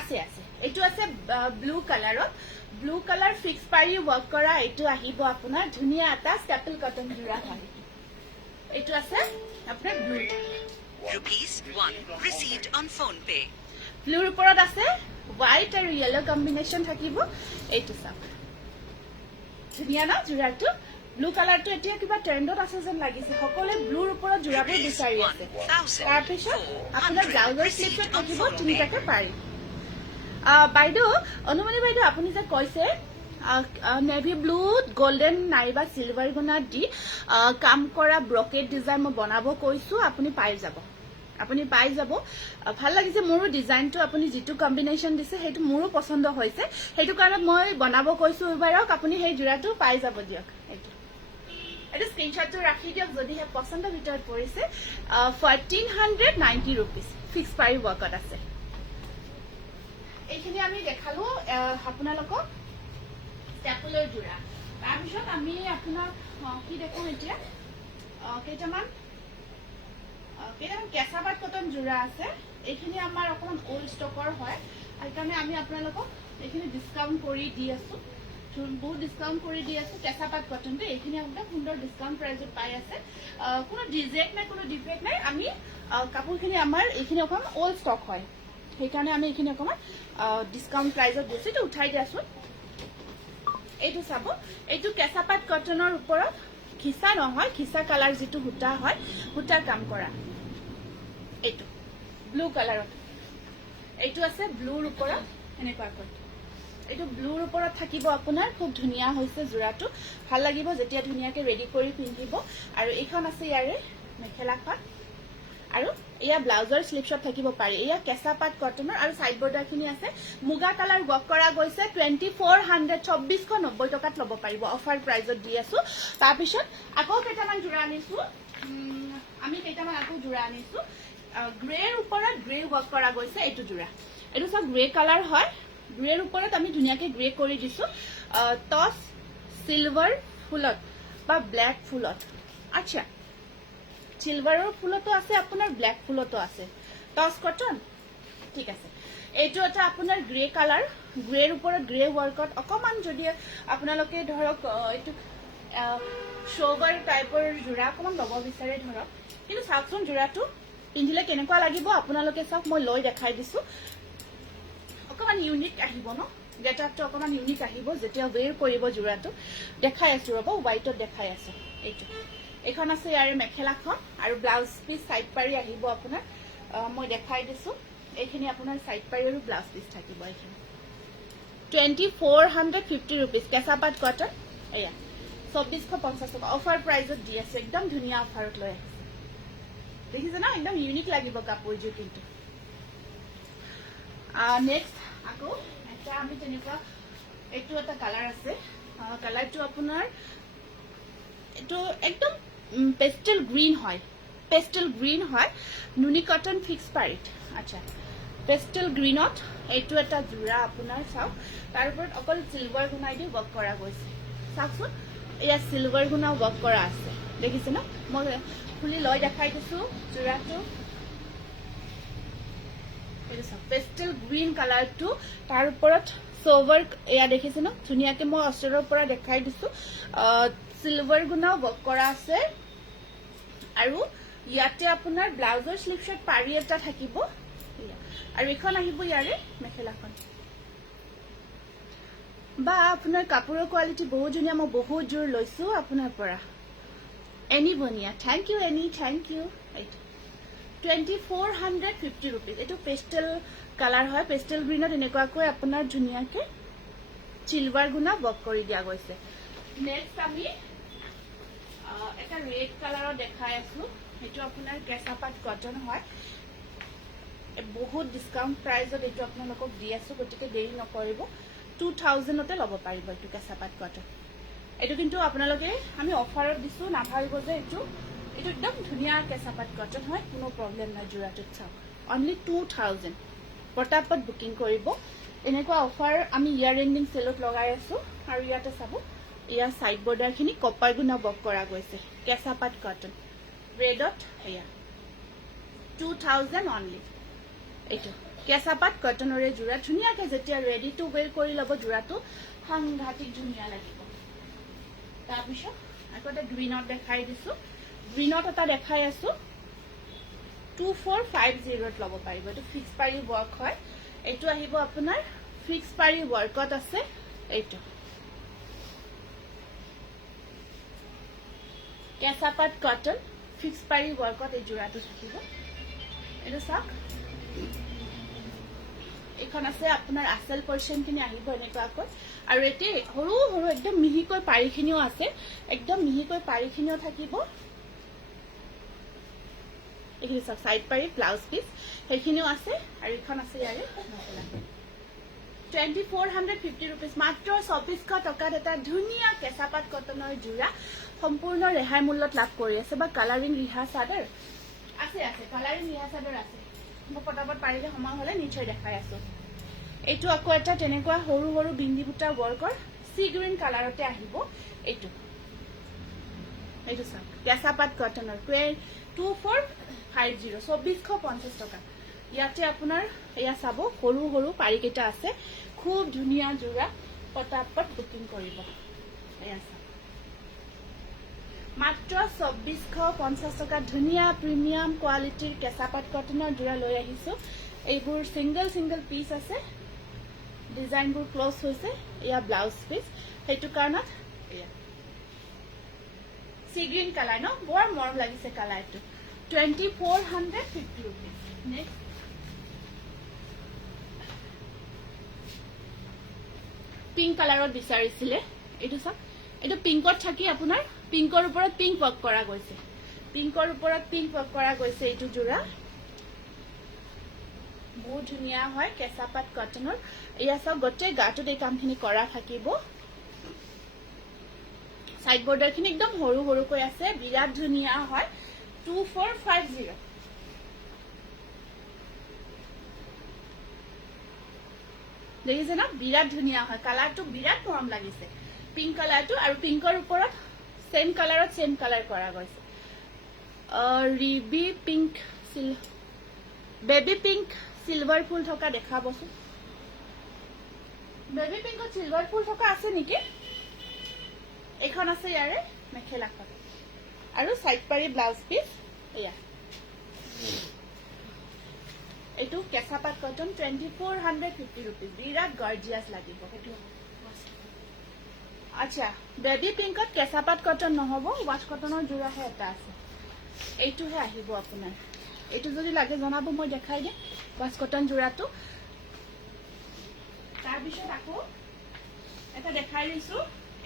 আছে এইটো আছে ব্লু কালাৰত ব্লু কালাৰ ফিক্স পাৰি ৱৰ্ক কৰা এইটো আহিব আপোনাৰ ধুনীয়া এটা ষ্টেপল কটন যোৰা হয় এইটো আছে আপোনাৰ blue ₹1 received on phone pay ব্লুৰ ওপৰত আছে হোৱাইট আৰু য়েলো কম্বিনেশ্যন থাকিব এইটো চাওক ধুনীয়া ন যোৰাটো ব্লু কালাৰটো এতিয়া কিবা ট্ৰেণ্ডত আছে যেন লাগিছে সকলোৱে ব্লুৰ ওপৰত যোৰাবোৰ বিচাৰি আছে তাৰপিছত আপোনাৰ ব্লাউজৰ স্লিপছত থাকিব তিনিটাকে পাৰি বাইদেউ অনুমণি বাইদেউ আপুনি যে কৈছে নেভি ব্লুত গোল্ডেন নাইবা চিলভাৰ গুণাত দি কাম কৰা ব্ৰকেট ডিজাইন মই বনাব কৈছোঁ আপুনি পাই যাব ভাল লাগিছে মোৰো ডিজাইনটো আপুনি যিটো কম্বিনেশ্যন দিছে সেইটো মোৰো পচন্দ হৈছে সেইটো কাৰণত মই বনাব কৈছোঁ এইবাৰক আপুনি সেই যোৰাটো পাই যাব দিয়ক এইটো স্ক্ৰীনশ্বটটো ৰাখি দিয়ক যদিহে পচন্দৰ ভিতৰত পৰিছে 1490 rupees ফিক্স পাৰি ৱৰ্কত আছে এইখিনি আমি দেখালোঁ আপোনালোকক ষ্টেপলৰ যোৰা তাৰপিছত আমি আপোনাক কি দেখোঁ এতিয়া কেইটামান কেঁচা পাত কটন যোৰা আছে এইখিনি আমাৰ অকণমান অল্ড ষ্টকৰ হয় সেইকাৰণে আমি আপোনালোকক এইখিনি ডিছকাউণ্ট কৰি দি আছোঁ বহুত ডিছকাউণ্ট কৰি দি আছোঁ কেঁচা পাত কটনটো এইখিনি আপোনাক সুন্দৰ ডিছকাউণ্ট প্ৰাইজত পাই আছে কোনো ডিজেক্ট নাই কোনো ডিফেক্ট নাই আমি কাপোৰখিনি আমাৰ এইখিনি অকণমান অল্ড ষ্টক হয় সেইকাৰণে আমি এইখিনি অকণমান ডিছকাউণ্ট প্ৰাইজত দিছোঁ এইটো উঠাই দিয়াচোন এইটো চাব এইটো কেঁচা পাত কটনৰ ওপৰত খিচা নহয় খিচা কালাৰ যিটো সূতা হয় সূতা কাম কৰা এইটো ব্লু কালাৰত এইটো আছে ব্লুৰ ওপৰত এনেকুৱাকৈ এইটো ব্লুৰ ওপৰত থাকিব আপোনাৰ খুব ধুনীয়া হৈছে যোৰাটো ভাল লাগিব যেতিয়া ধুনীয়াকৈ ৰেডি কৰি পিন্ধিব আৰু এইখন আছে ইয়াৰে মেখেলাখন আৰু এয়া ব্লাউজৰ স্লিপছত থাকিব পাৰি এয়া কেঁচা পাত কটনৰ আৰু ছাইড বৰ্ডাৰখিনি আছে মুগা কালাৰ ৱৰ্ক কৰা গৈছে 2490 টকাত ল'ব পাৰিব অফাৰ প্ৰাইজত দি আছোঁ তাৰপিছত আকৌ কেইটামান যোৰা আনিছোঁ গ্ৰেৰ ওপৰত গ্ৰে ৱৰ্ক কৰা গৈছে এইটো যোৰা এইটো চব গ্ৰে কালাৰ হয় গ্ৰেৰ ওপৰত আমি ধুনীয়াকৈ গ্ৰে কৰি দিছোঁ টচ চিলভাৰ ফুলত বা ব্লেক ফুলত আচ্ছা চিলভাৰৰ ফুলতো আছে আপোনাৰ ব্লেক ফুলতো আছে টচ কটন ঠিক আছে এইটো এটা আপোনাৰ গ্ৰে কালাৰ গ্ৰেৰ ওপৰত গ্ৰে ৱৰ্কত অকণমান যদি আপোনালোকে ধৰক এইটো শ্বোবাৰ টাইপৰ যোৰা অকণমান ল'ব বিচাৰে ধৰক কিন্তু চাওকচোন যোৰাটো পিন্ধিলে কেনেকুৱা লাগিব আপোনালোকে চাওক মই লৈ দেখাই দিছোঁ অকমান ইউনিক আহিব ন গেটআপটো অকমান ইউনিক আহিব যেতিয়া ওয়েৰ কৰিব জোৰাটো দেখাই আছো ৰব হোৱাইটত দেখাই আছো এইটো এখন আছে ইয়াৰে মেখেলাখন আৰু ব্লাউজ পিস সাইড পাৰি আহিব আপোনাৰ মই দেখাই দিছো এইখিনি আপোনাৰ সাইড পাৰি আৰু ব্লাউজ পিস থাকিব এইখিনি 2450 rupees কেঁচাপাত কটন এয়া 2450 টকা অফাৰ প্ৰাইজত দি আছে একদম ধুনিয়া অফাৰত লৈ আছে দেখিছে না একদম ইউনিক লাগিব কাপোৰজোৰ কিন্তু নেক্সট আকৌ এটা আমি তেনেকুৱা এইটো এটা কালাৰ আছে কালাৰটো আপোনাৰ এইটো একদম পেস্টেল গ্ৰীন হয় নুনি কটন ফিক্স পাৰিত আচ্ছা পেস্টেল গ্ৰীনত এইটো এটা জোৰা আপোনাৰ চাও তাৰ ওপৰত অকল সিলভাৰ গুণাই দি ওয়াৰ্ক কৰা গৈছে চাওকচোন এয়া সিলভাৰ গুণা ওয়াৰ্ক কৰা আছে দেখিছে না মই খুলি লৈ দেখাই দিছো জোৰাটো এইটো চাওক পেস্টেল গ্ৰীন কালাৰটো তাৰ ওপৰত সোভাৰ এয়া দেখিছে না ধুনিয়াকে মই অস্ত্ৰৰ পৰা দেখাই দিছো সিলভাৰ গুণা ওয়াৰ্ক কৰা আছে আৰু ইয়াতে আপোনাৰ ব্লাউজৰ স্লিভ শট পাৰি এটা থাকিব আৰু এখন আহিব ইয়াৰে মেখেলাখন বা আপোনাৰ কাপোৰৰ কোৱালিটি বহুত ধুনিয়া মই বহুত জোৰ লৈছো আপোনাৰ পৰা Ani Baniya thank you Ani thank you 2450 rupees এটো পেস্টেল কালাৰ হয় পেস্টেল গ্ৰীনত এনেকুৱাকৈ আপোনাৰ ধুনিয়াকে সিলভাৰ গুণা ওয়াৰ্ক কৰি দিয়া গৈছে নেক্সট আমি এটা ৰেড কালাৰৰ দেখাই আছো এটো আপোনাৰ কেঁচাপাত কটন হয় বহুত ডিসকাউন্ট প্ৰাইজত এটো আপোনালোকক দি আছো গতিকে দেৰি নকৰিব 2000 তে ল'ব পাৰিব এটো কেঁচাপাত কটন এটো কিন্তু আপোনালোকে আমি অফাৰত দিছো নাভাবিব যে এটো একদম ধুনিয়া কেঁচাপাত কটন হয় কোনো প্ৰবলেম নাই জোৰাটোত চাওক অনলি 2000 পটাপট বুকিং কৰিব এনেকুৱা অফাৰ আমি ইয়াৰ এন্ডিং সেলত লগাই আছো আৰু ইয়াতে চাব ইয়াৰ সাইড বৰ্ডাৰ খিনি কপাৰ গুণা ওয়াৰ্ক কৰা গৈছে কেঁচাপাত কটন ৰেডত এয়া 2000 অনলি এইটো কেঁচাপাত কটনৰে জোৰা ধুনিয়াকে যেতিয়া ৰেডি টু ওয়েৰ কৰি লব জোৰাটো সাংঘাতিক ধুনিয়া লাগিব তাৰপিছত আকৌ এটা গ্ৰীনত দেখাই দিছো গ্ৰীনত এটা দেখাই আছো 2450 ত ল'ব পাৰিব এটো ফিক্স পাৰি ওয়াৰ্ক হয় এটো আহিব আপোনাৰ ফিক্স পাৰি ওয়াৰ্কত আছে এইটো কেঁচাপাত কটন ফিক্স পাৰি ওয়াৰ্কত এই জোৰাটো থাকিব এটো চাওক এখন আছে আপোনাৰ আসল পোৰশন খিনি আহিব এনেকুৱাকৈ আৰু এতে সৰু সৰু একদম মিহিকৈ পাৰিখিনিও আছে একদম মিহিকৈ পাৰিখিনিও থাকিব এইখিনি সব সাইড পাৰি ব্লাউজ পিস সেইখিনিও আছে আৰু এখন আছে ইয়াৰে 2450 rupees মাত্ৰ 2400 টকাত এটা ধুনিয়া কেঁচাপাত কটনৰ জোৰা সম্পূৰ্ণ ৰেহাই মূল্যত লাভ কৰি আছে বা কালাৰিং ৰিহা চাদৰ আছে কালাৰিং ৰিহা চাদৰ আছে মই পটাপট পাৰিলে সময় হলে নিশ্চয় দেখাই আছো এইটো আকৌ এটা তেনেকুৱা সৰু সৰু বিন্দি বুটা ওয়াৰ্কৰ সি গ্ৰীন কালাৰতে আহিব এইটো চাওক কেঁচাপাত কটনৰ 2450 2450 টকা ইয়াতে আপোনাৰ এয়া চাব সৰু সৰু পাৰি কেইটা আছে খুব ধুনিয়া জোৰা পটাপট বুকিং কৰিব এয়া চাওক মাত্ৰ 2450 টকা ধুনিয়া প্ৰিমিয়াম কোৱালিটিৰ কেঁচাপাত কটনৰ জোৰা লৈ আহিছো এইবোৰ সিঙ্গল পিস আছে ডিজাইনবোৰ ক্লোজ হৈছে ইয়া ব্লাউজ পিস হেতু কাৰণত ইয়া সি গ্ৰীন কালাৰ ন বৰ মৰম লাগিছে কালাৰটো 2450 rupees নেক্সট পিংক কালাৰত বিচাৰিছিলে এইটো চাওক এইটো পিংকত থাকি আপোনাৰ পিংকৰ ওপৰত পিংক ওয়াৰ্ক কৰা গৈছে এইটো জোৰা বহুত ধুনিয়া হয় কেঁচাপাত কটনৰ এয়া সব গটে গাটোত এই কামখিনি কৰা থাকিব সাইড বৰ্ডাৰ খিনি একদম সৰু সৰুকৈ আছে বিৰাট ধুনিয়া হয় 2450 দেখিছে না বিৰাট ধুনিয়া হয় কালাৰটো বিৰাট মৰম লাগিছে পিংক কালাৰটো আৰু পিংকৰ ওপৰত সেম কালাৰত সেম কালাৰ কৰা গৈছে ৰিবি পিংক বেবি পিংক সিলভাৰ ফুল থকা দেখাবচোন বেবি পিংকত সিলভাৰ ফুল থকা আছে নেকি এখন আছে ইয়াৰে মেখেলাখন আৰু সাইড পাৰি ব্লাউজ পিস এয়া এইটো কেঁচাপাত কটন 2450 rupees বিৰাট গৰ্জিয়াছ লাগিব আচ্ছা বেবি পিংকত কেঁচাপাত কটন নহব ৱাছ কটনৰ জোৰাহে এটা আছে এইটোহে আহিব আপোনাৰ এইটো যদি লাগে জনাব মই দেখাই দিম ৱাছ কটন জোৰাটো তাৰপিছত আকৌ এটা দেখাই দিছো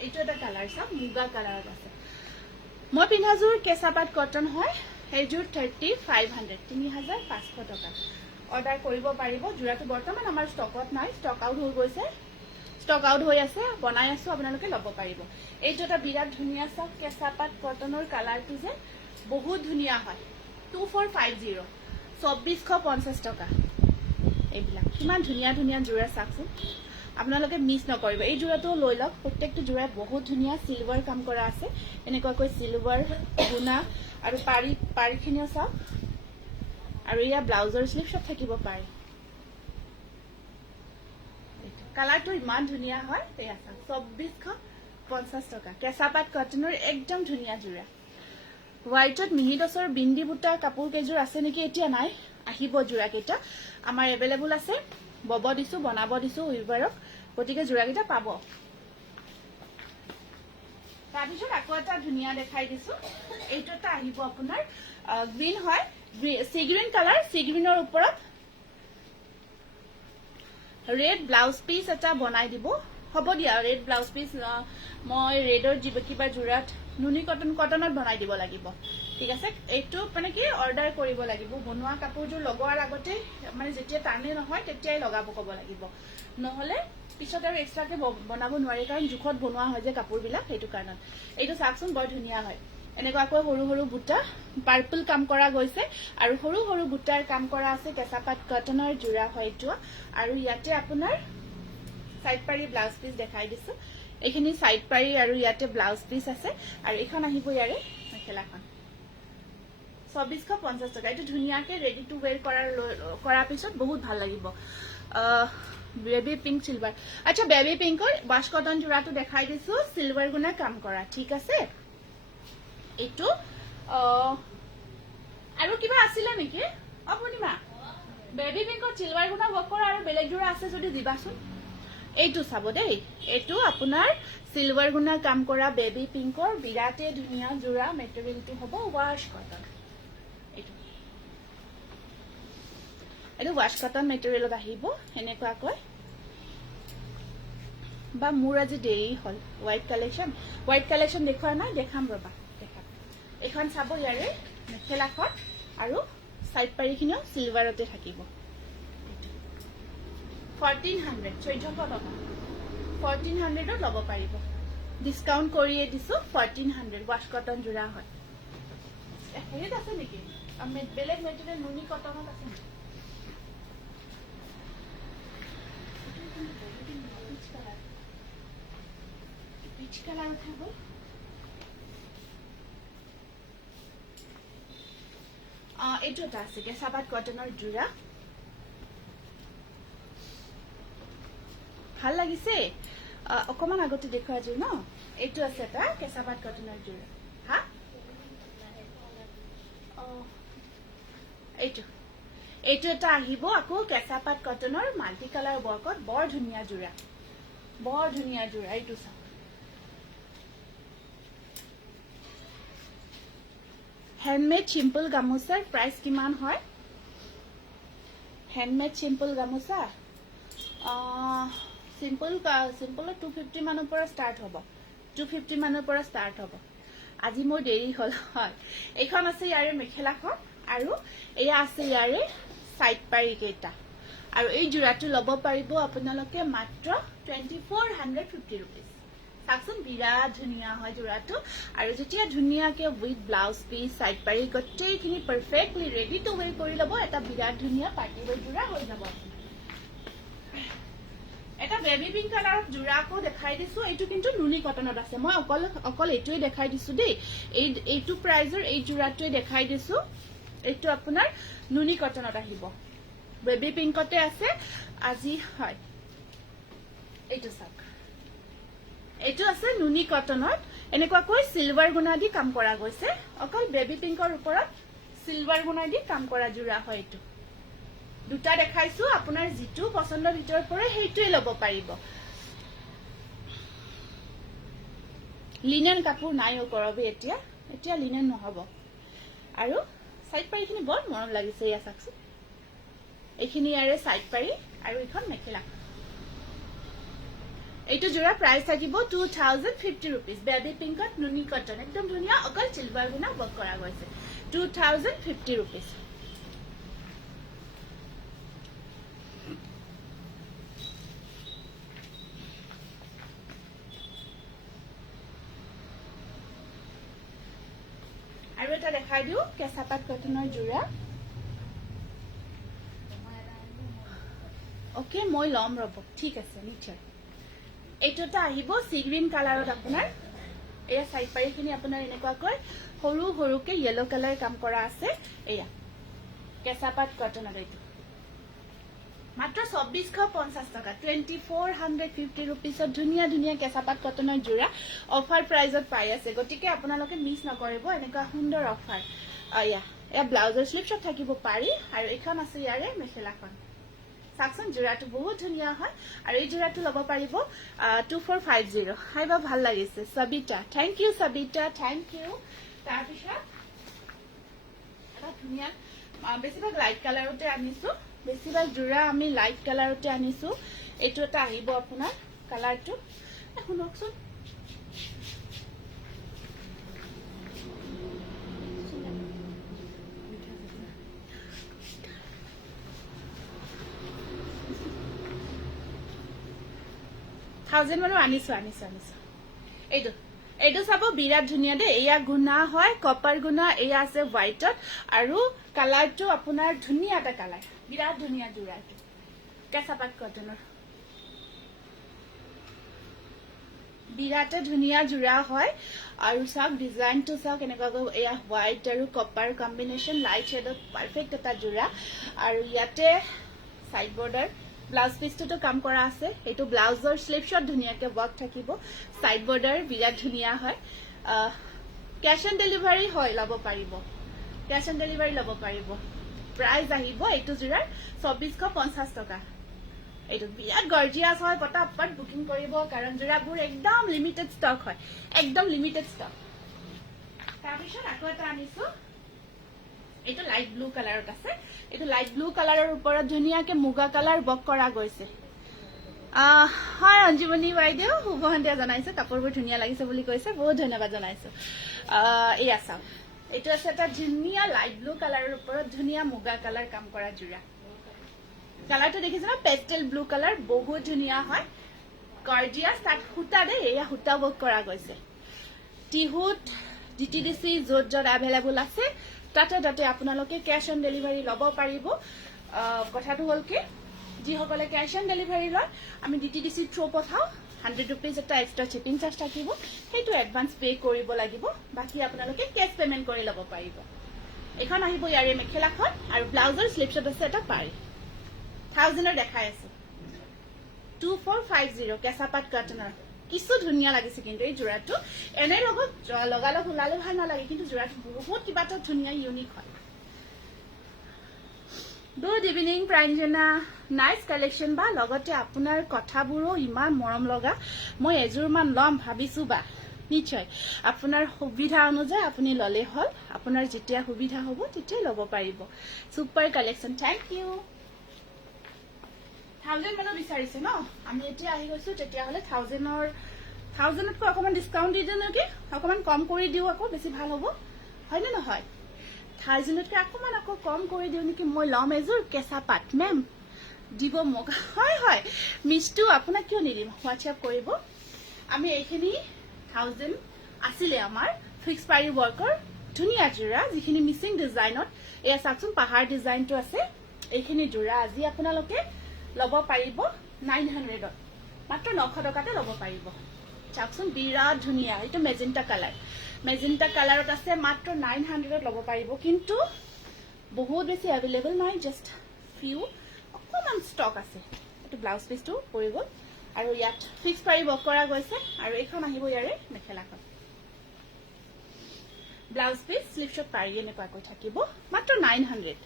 এইটো এটা কালাৰ চাওক মুগা কালাৰত আছে মই পিন্ধাযোৰ কেঁচাপাত কটন হয় সেইযোৰ 3500 3500 টকা অৰ্ডাৰ কৰিব পাৰিব জোৰাটো বৰ্তমান আমাৰ ষ্টকত নাই ষ্টক আউট হৈ গৈছে ষ্টক আউট হৈ আছে বনাই আছো আপোনালোকে ল'ব পাৰিব এইটো এটা বিৰাট ধুনীয়া চাওক কেঁচাপাত কটনৰ কালাৰটো যে বহুত ধুনীয়া হয় 2450 2450 টকা এইবিলাক কিমান ধুনীয়া ধুনীয়া জোৰা চাওকচোন আপোনালোকে মিছ নকৰিব এই জোৰাটো লৈ লওক প্ৰত্যেকটো জোৰাত বহুত ধুনীয়া সিলভাৰ কাম কৰা আছে এনেকুৱাকৈ সিলভাৰ গুণা আৰু পাৰিখিনিও চাওক আৰু ইয়া ব্লাউজৰ স্লিভ সব থাকিব পাৰে কালাৰটো ইমান ধুনীয়া হয় এয়া চাওক 2450 টকা কেঁচাপাত কটনৰ একদম ধুনীয়া জোৰা হোৱাইটত মিহিদছৰ বিন্দি বুটা কাপোৰ কেইযোৰ আছে নেকি এতিয়া নাই আহিব জোৰা কেইটা আমাৰ এভেইলেবল আছে বব দিছো বনাব দিছো উইভাৰক গতিকে জোৰা কেইটা পাব তাৰপিছত আকৌ এটা ধুনীয়া দেখাই দিছো এইটো এটা আহিব আপোনাৰ গ্ৰীণ হয় সি গ্ৰীণ কালাৰ সি গ্ৰীণৰ ওপৰত ৰেড ব্লাউজ পিস এটা বনাই দিব হ'ব দিয়া ৰেড ব্লাউজ পিস মই ৰেডৰ কিবা জোৰাত নুনি কটনত বনাই দিব লাগিব ঠিক আছে এইটো মানে কি অৰ্ডাৰ কৰিব লাগিব বনোৱা কাপোৰযোৰ লগোৱাৰ আগতে মানে যেতিয়া টানে নহয় তেতিয়াই লগাব ক'ব লাগিব নহলে পিছত আৰু এক্সট্ৰাকে বনাব নোৱাৰি কাৰণ জুখত বনোৱা হয় যে কাপোৰবিলাক সেইটো কাৰণত এইটো চাকচোন বৰ ধুনীয়া হয় এনেকুৱাকৈ সৰু সৰু বুটা পাৰ্পল কাম কৰা গৈছে আৰু সৰু সৰু বুটাৰ কাম কৰা আছে কেঁচাপাত কটনৰ জোৰা হয় এইটো আৰু ইয়াতে আপোনাৰ সাইড পাৰি ব্লাউজ পিস দেখাই দিছো এইখিনি সাইড পাৰি আৰু ইয়াতে ব্লাউজ পিস আছে আৰু এখন আহিব ইয়াৰে মেখেলাখন 2450 টকা এইটো ধুনীয়াকে ৰেডি টু ওয়্যাৰ কৰাৰ পিছত বহুত ভাল লাগিব বেবি পিংক সিলভাৰ আচ্ছা বেবি পিংকৰ ৱাছ কটন জোৰাটো দেখাই দিছো সিলভাৰ গুণা কাম কৰা ঠিক আছে এইটো আৰু কিবা আছিলে নেকি আপুনিমা বেবি পিংকৰ সিলভাৰ গুণা ৱৰ্ক কৰা আৰু বেলেগ জোৰা আছে যদি দিবাচোন এইটো চাব দেই এইটো আপোনাৰ সিলভাৰ গুণা কাম কৰা বেবি পিংকৰ বিৰাটে ধুনীয়া জোৰা মেটেৰিয়েলটো হ'ব ৱাছ কটন এইটো ৱাছ কটন মেটেৰিয়েলত আহিব এনেকুৱাকৈ বা মোৰ আজি দেৰি হ'ল হোৱাইট কালেকশ্যন দেখুৱা নাই দেখাম ৰবা দেখাম এখন চাব ইয়াৰে মেখেলাখন আৰু সাইড পাৰিখিনিও সিলভাৰতে থাকিব 1400 1400 টকা 1400 ল'ব পাৰিব ডিসকাউন্ট কৰিয়ে দিছো 1400 ৱাছ কটন জোৰা হয় হেৰিত আছে নেকি বেলেগ মেটেৰিয়েল নুনি কটনত আছে নেকি পিচ কালাৰ উঠাব এইটো এটা আছে কেঁচাপাত কটনৰ জোৰা ভাল লাগিছে অকমান আগতে দেখুৱা জোৰ ন এইটো আছে এটা কেঁচাপাত কটনৰ জোৰা হা এইটো এটা আহিব আকৌ কেঁচাপাত কটনৰ মাল্টি কালাৰ ৱৰ্কত বৰ ধুনীয়া জোৰা এইটো চাওক হ্যান্ডমেড সিম্পল গামোচাৰ প্ৰাইস কিমান হয় হ্যান্ডমেড সিম্পল গামোচা সিম্পল 250 মানৰ পৰা ষ্টাৰ্ট হ'ব 250 মানৰ পৰা ষ্টাৰ্ট হ'ব আজি মোৰ দেৰি হ'ল হয় এইখন আছে ইয়াৰে মেখেলাখন আৰু এয়া আছে ইয়াৰে সাইড পাৰি কেইটা আৰু এই জোৰাটো ল'ব পাৰিব আপোনালোকে মাত্ৰ 2450 rupees চাকচোন বিৰাট ধুনীয়া হয় জোৰাটো আৰু যেতিয়া ধুনীয়াকে উইথ ব্লাউজ পিস সাইড পাৰি গোটেইখিনি পাৰফেক্টলি ৰেডি টু ওয়্যাৰ কৰি ল'ব এটা বিৰাট ধুনীয়া পাৰ্টি ওয়্যাৰ জোৰা হৈ যাব এটা বেবি পিংক কালাৰত জোৰাকো দেখাই দিছো এইটো কিন্তু নুনি কটনত আছে মই অকল এইটোৱে দেখাই দিছো দেই এইটো প্ৰাইজৰ এই জোৰাটোৱে দেখাই দিছো এইটো আপোনাৰ নুনি কটনত আহিব বেবি পিংকতে আছে আজি হয় এইটো চাওক এইটো আছে নুনি কটনত এনেকুৱাকৈ সিলভাৰ গুণা দি কাম কৰা গৈছে অকল বেবি পিংকৰ ওপৰত সিলভাৰ গুণা দি কাম কৰা জোৰা হয় এইটো দুটা দেখাইছো আপোনাৰ যেটো পছন্দৰ ভিতৰৰ পৰা হেইটোৱে ল'ব পাৰিব লিনেন কাপোৰ নাই কৰবে এতিয়া লিনেন নহব আৰু সাইড পাৰিখিনি বৰ মৰম লাগিছে ইয়া চাকছো এইখিনি ইয়াৰে সাইড পাৰি আৰু এখন মেখেলা এইটো জোৰা প্ৰাইস থাকিব 2050 रुपीस বেবি পিংকত নুনি কটন একদম ধুনিয়া অকল চিলভাৰ গুনা বক কৰা গৈছে 2050 रुपीस আৰু এটা দেখাই দিও কেঁচাপাত কটনৰ জোৰা ওকে মই লম ৰব ঠিক আছে নিশ্চয় এইটোটা আহিব সি গ্ৰীন কালাৰত আপোনাৰ এয়া সাইড পাৰিখিনি আপোনাৰ এনেকুৱা কৈ সৰু সৰুকে ইয়েলো কালাৰ কাম কৰা আছে এয়া কেঁচাপাত কটনৰ এইটো মাত্ৰ 2450 টকা 2450 रुपीसত ধুনিয়া ধুনিয়া কেঁচাপাত কটনৰ জোৰা অফাৰ প্ৰাইজত পাই আছে গটিকে আপোনালোকে মিছ নকৰিব এনেকুৱা সুন্দৰ অফাৰ এয়া ব্লাউজৰ স্লিপছত থাকিব পাৰি আৰু এখন আছে ইয়াৰে মেখেলাখন সাকসন জোৰাটো বহুত ধুনিয়া হয় আৰু এই জোৰাটো ল'ব পাৰিব 2450 হাইবা ভাল লাগিছে Sabita thank you Sabita thank you তাৰ পিছত এটা ধুনিয়া বেছিভাগ লাইট কালাৰতে আনিছো বেছিভাগ জোৰা আমি লাইট কালাৰতে আনিছো এইটো এটা আহিব আপোনাৰ কালাৰটো শুনকচোন থাউজেণ্ড মানো আনিছো এইটো চাব বিৰাট ধুনিয়া দে এয়া গুনা হয় কপাৰ গুনা এয়া আছে হোৱাইটত আৰু কালাৰটো আপোনাৰ ধুনিয়া এটা কালাৰ বিৰাট ধুনিয়া জোৰা কেঁচাপাত কটনৰ বিৰাট ধুনিয়া জোৰা হয় আৰু সব ডিজাইনটো চাওক এনেকুৱা এয়া হোৱাইট আৰু কপাৰ কম্বিনেশন লাইট শেডত পাৰফেক্ট এটা জোৰা আৰু ইয়াতে সাইড বৰ্ডাৰ ব্লাউজ পিসটো কাম কৰা আছে এইটো ব্লাউজৰ স্লিপছত ধুনিয়াকে ওয়াৰ্ক থাকিব সাইড বৰ্ডাৰ বিৰাট ধুনিয়া হয় ক্যাশ অন ডেলিভাৰী হয় লব পাৰিব ক্যাশ অন ডেলিভাৰী লব পাৰিব প্ৰাইস আহিব এইটো জোৰাৰ 2450 টকা এইটো বিৰাট গৰ্জিয়াস হয় পটাপট বুকিং কৰিব কাৰণ জোৰাবোৰ একদম লিমিটেড ষ্টক হয় একদম লিমিটেড ষ্টক তাৰ পিছত আকৌ এটা আনিছো এইটো লাইট ব্লু কালাৰত আছে এইটো লাইট ব্লু কালাৰৰ ওপৰত ধুনিয়াকে মুগা কালাৰ বক কৰা গৈছে হয় অঞ্জুমণি বাইদেউ শুভসন্ধিয়া জনাইছো কাপোৰবোৰ ধুনিয়া লাগিছে বুলি কৈছে বহুত ধন্যবাদ জনাইছো এয়া চাওক এইটো আছে এটা ধুনিয়া লাইট ব্লু কালাৰৰ ওপৰত ধুনিয়া মুগা কালাৰ কাম কৰা জোৰা কালাৰটো দেখিছে না পেস্টেল ব্লু কালাৰ বহুত ধুনিয়া হয় গৰ্জিয়াস তাত হুটা দে এয়া হুটা বক কৰা গৈছে টিহুট ডিটিডিসি যত যত अवेलेबल আছে তাতে আপোনালোকে ক্যাশ অন ডেলিভাৰী লব পাৰিব কথাটো হল কি যি সকলে ক্যাশ অন ডেলিভাৰী লয় আমি ডিটিডিসি থ্ৰু পঠাও 100 रुपीस এটা এক্সট্ৰা শিপিং চাৰ্জ থাকিব সেইটো এডভান্স পে কৰিব লাগিব বাকি আপোনালোকে ক্যাশ পেমেন্ট কৰি লব পাৰিব এখন আহিব ইয়াৰে মেখেলাখন আৰু ব্লাউজৰ স্লিপছত আছে এটা পাৰি 1000 দেখাই আছে 2450 কেঁচাপাত কটনৰ কিছু ধুনিয়া লাগিছে কিন্তু এই জোৰাটো এনে লগত লগালগ ওলালে ভাল নালাগে কিন্তু জোৰাটো বহুত কিবাটা ধুনিয়া ইউনিক হয় good evening Pranjana nice collection বা লগতে আপোনাৰ কথাবোৰো ইমান মৰম লগা মই এজোৰ মান লম ভাবিছো বা নিশ্চয় আপোনাৰ সুবিধা অনুযায়ী আপুনি ললে হল আপোনাৰ যেতিয়া সুবিধা হ'ব তেতিয়া লব পাৰিব সুপাৰ কালেকশন থ্যাংক ইউ 1000 মানো বিচাৰিছে ন আমি এতিয়া আহি গৈছো তেতিয়া হলে 1000 কো অকমান ডিসকাউন্ট দি দিও নেকি অকমান কম কৰি দিও আকৌ বেছি ভাল হ'ব হয় না নহয় 1000 কে অকমান আকৌ কম কৰি দিও নেকি মই লম এজোৰ কেঁচাপাত মেম দিব মোক হয় মিষ্টো আপোনাক কিয় নিদিম হোৱাটসঅ্যাপ কৰিব আমি এইখিনি 1000 আছিলে আমাৰ ফিক্স পাৰি ওয়াৰ্কৰ ধুনিয়া জোৰা যিখিনি মিসিং ডিজাইনত এয়া চাকচোন পাহাৰ ডিজাইনটো আছে এইখিনি জোৰা আজি আপোনালোকে লব পাৰিব 900 মাত্ৰ 900 টকাতে লব পাৰিব চাকচোন বিৰাট ধুনিয়া এটা মেজেন্টা কালাৰত আছে মাত্ৰ 900 লব পাৰিব কিন্তু বহুত বেছি अवेलेबल নাই জাস্ট ফিউ অকমান ষ্টক আছে এটো ব্লাউজ পিসটো পৰিব আৰু ইয়াত ফিক্স পাৰি বক কৰা গৈছে আৰু এখন আহিব ইয়াৰে মেখেলাখন ব্লাউজ পিস স্লিপছত পাৰি এনেকুৱা কৈ থাকিব মাত্ৰ 900